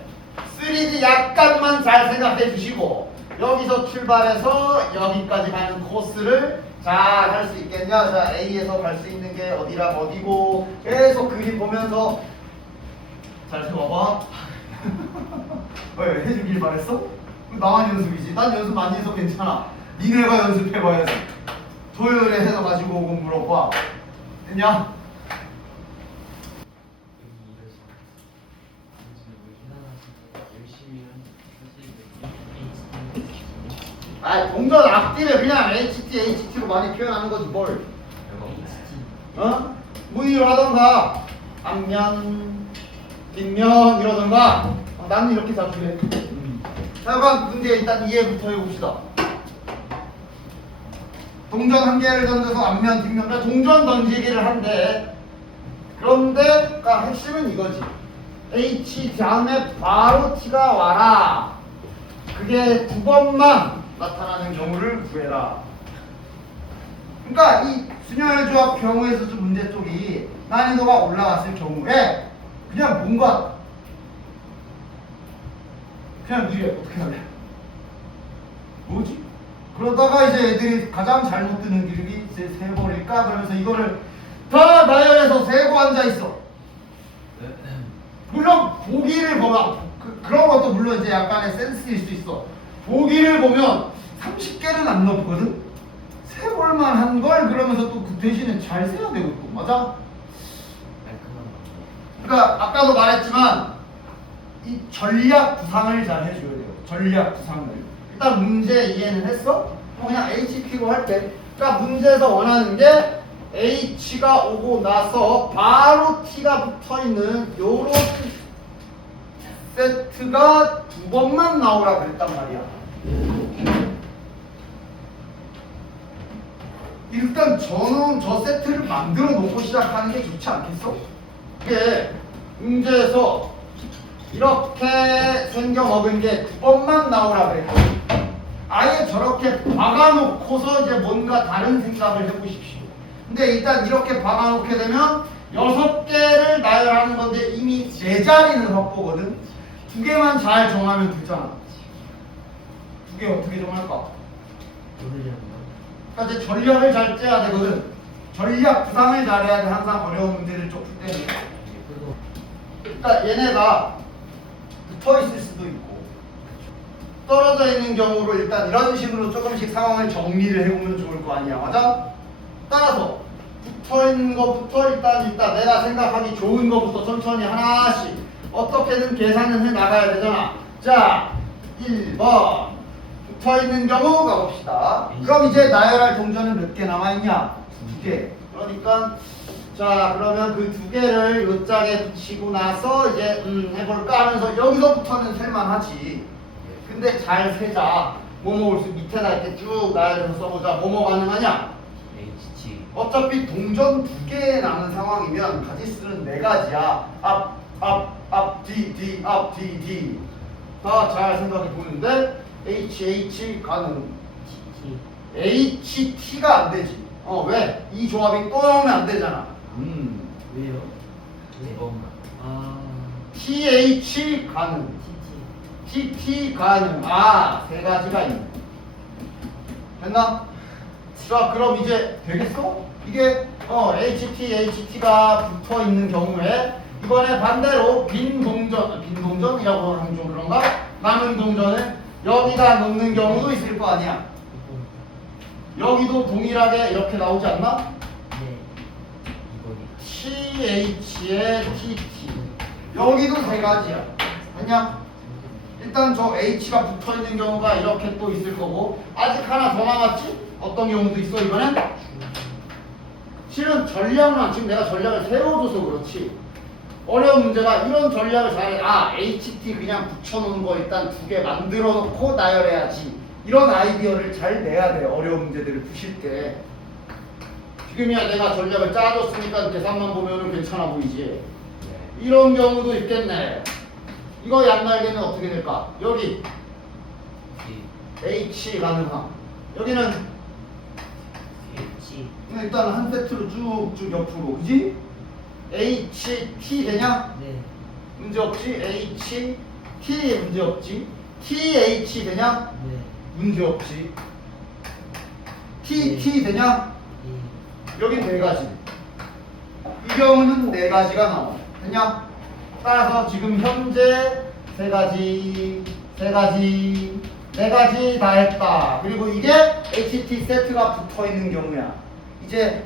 3D 약간만 잘 생각해 주시고 여기서 출발해서 여기까지 가는 코스를 잘 할 수 있겠냐? 자, A에서 갈 수 있는 게 어디랑 어디고 계속 그림 보면서 잘 세워봐. 왜 해주길 바랬어? 나만 연습이지. 난 연습 많이 해서 괜찮아. 니네가 연습해봐야지. 토요일에 해서 가지고 오고 물어봐. 됐냐? 아, 동전 앞뒤를 그냥 HT, HT로 많이 표현하는 거지 뭘. 어? 문의로 하던가 앞면, 뒷면 이러던가 나는 이렇게 자주 해. 자, 그럼 문제 일단 이해부터 해봅시다. 동전 한 개를 던져서 앞면, 뒷면, 그러니까 동전 던지기를 한대. 그런데 그러니까 핵심은 이거지. H 다음에 바로 T가 와라. 그게 두 번만 나타나는 경우를 구해라. 그러니까 이 순열 조합 경우에서 좀 문제 쪽이 난이도가 올라갔을 경우에 그냥 뭔가 그냥 느려. 어떻게 할래? 뭐지? 그러다가 이제 애들이 가장 잘못 드는 길이 세버릴까? 그러면서 이거를 다 나열해서 세고 앉아있어. 물론 보기를 보면 그런 것도 물론 이제 약간의 센스일 수 있어. 보기를 보면 30개는 안 넣거든? 세볼만 한 걸 그러면서 또 그 대신에 잘 세야 되고 또 맞아? 그러니까 아까도 말했지만 이 전략 구상을 잘 해줘야 돼요. 전략 구상을. 일단 문제 이해는 했어? 그냥 HT로 할게. 그러니까 문제에서 원하는 게 H가 오고 나서 바로 T가 붙어있는 요런 세트가 두 번만 나오라 그랬단 말이야. 일단 저는 저 세트를 만들어 놓고 시작하는 게 좋지 않겠어? 이게 문제에서 이렇게 생겨 먹은 게 두 번만 나오라 그랬거든. 아예 저렇게 박아놓고서 이제 뭔가 다른 생각을 해보십시오. 근데 일단 이렇게 박아놓게 되면 6개를 나열하는 건데 이미 4자리는 확보거든. 2개만 잘 정하면 되잖아. 2개 어떻게 정할까? 그러니까 이제 전략을 잘 짜야 되거든. 전략 구상을 잘해야 돼. 항상 어려운 문제를 좀 풀 때는. 그러니까 얘네가 붙어 있을 수도 있고 떨어져 있는 경우로 일단 이런 식으로 조금씩 상황을 정리를 해보면 좋을 거 아니야. 맞아? 따라서 붙어 있는 것부터 일단 내가 생각하기 좋은 것부터 천천히 하나씩 어떻게든 계산을 해 나가야 되잖아. 자, 1번 붙어 있는 경우 가봅시다. 그럼 이제 나열할 동전은 몇 개 남아있냐? 2개. 그러니까 자, 그러면 그 2개를 요 짝에 붙이고 나서 이제 해볼까 하면서 여기서부터는 셀만하지. 근데 잘 세자. 뭐뭐 올 밑에다 이렇게 쭉 나열해서 써보자. 뭐뭐 가능하냐? HT. 어차피 동전 2개 남은 상황이면 가지수는 4가지야. 앞, 뒤, 앞, 뒤. 다 잘 생각해 보는데 H 가능. HT가 안 되지. 왜? 이 조합이 또 나오면 안 되잖아. 왜요? TH 가능. TT 가능. 3가지가 있네. 됐나? 자, 그럼 이제 되겠어? 이게 HT가 붙어 있는 경우에 이번에 반대로 빈 동전이라고 하면 좀 그런가? 남은 동전을 여기다 넣는 경우도 있을 거 아니야. 여기도 동일하게 이렇게 나오지 않나? 네. TH에 TT. 여기도 3가지야. 아니야? 일단 저 H가 붙어 있는 경우가 이렇게 또 있을 거고 아직 하나 더 남았지? 어떤 경우도 있어 이번엔? 실은 전략만 지금 내가 전략을 세워줘서 그렇지 어려운 문제가 이런 전략을 잘해. HT 그냥 붙여놓은 거 일단 2개 만들어 놓고 나열해야지. 이런 아이디어를 잘 내야 돼. 어려운 문제들을 푸실 때. 지금이야 내가 전략을 짜줬으니까 계산만 보면은 괜찮아 보이지. 이런 경우도 있겠네. 이거 양날개는 어떻게 될까? 여기 H 가능함. 여기는 H. 일단 한 세트로 쭉쭉 옆으로, 그지? H, T 되냐? 네. 문제 없지? H, T 문제 없지? T, H 되냐? 네. 문제 없지? T, 네. T 되냐? 예. 여긴 4가지. 이 경우는 4가지가 나와. 됐냐? 따라서 지금 현재 3가지, 4가지 다 했다. 그리고 이게 HT 세트가 붙어 있는 경우야. 이제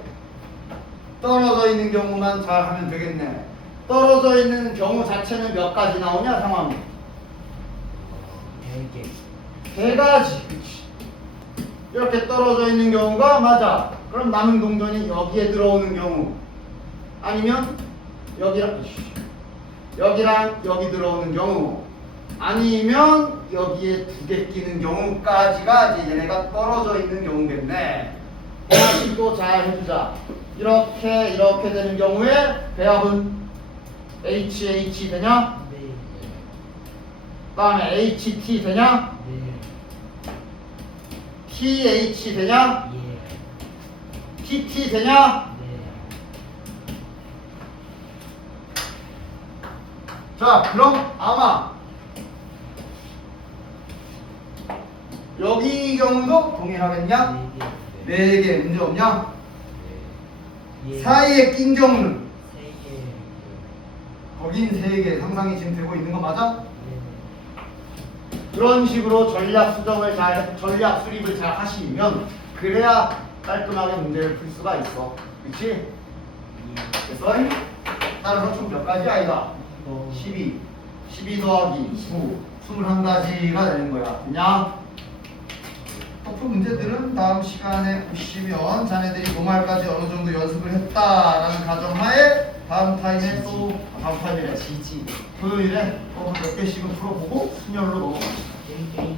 떨어져 있는 경우만 잘 하면 되겠네. 떨어져 있는 경우 자체는 몇 가지 나오냐, 상황이? 4개. 3가지. 그치. 이렇게 떨어져 있는 경우가 맞아. 그럼 남은 동전이 여기에 들어오는 경우 아니면 여기랑 여기 들어오는 경우 아니면 여기에 두 개 끼는 경우까지가 이제 얘네가 떨어져 있는 경우겠네. 하나씩도 잘 해주자. 이렇게 되는 경우에 배합은 HH 되냐? 네. 그 다음에 HT 되냐? 네. TH 되냐? 예. TT 되냐? 네. 자, 그럼 아마 여기 경우도 동일하겠냐? 네 개. 네 개 문제 없냐? 네. 예. 사이에 낀 경우는 세 개. 거긴 세 개 상상이 지금 되고 있는 거 맞아? 네. 그런 식으로 전략 수립을 잘 하시면 그래야 깔끔하게 문제를 풀 수가 있어. 그치? 예. 됐어? 따라서 총 몇 가지 아이가? 12 더하기 9 21가지가 되는 거야. 됐냐? 토플 문제들은 다음 시간에 보시면 자네들이 노말까지 어느 정도 연습을 했다라는 가정하에 다음 타임에 또 다음 타임이래. 지지. 토요일에 또 몇 개씩은 풀어보고 순열로 넘어가. 게임.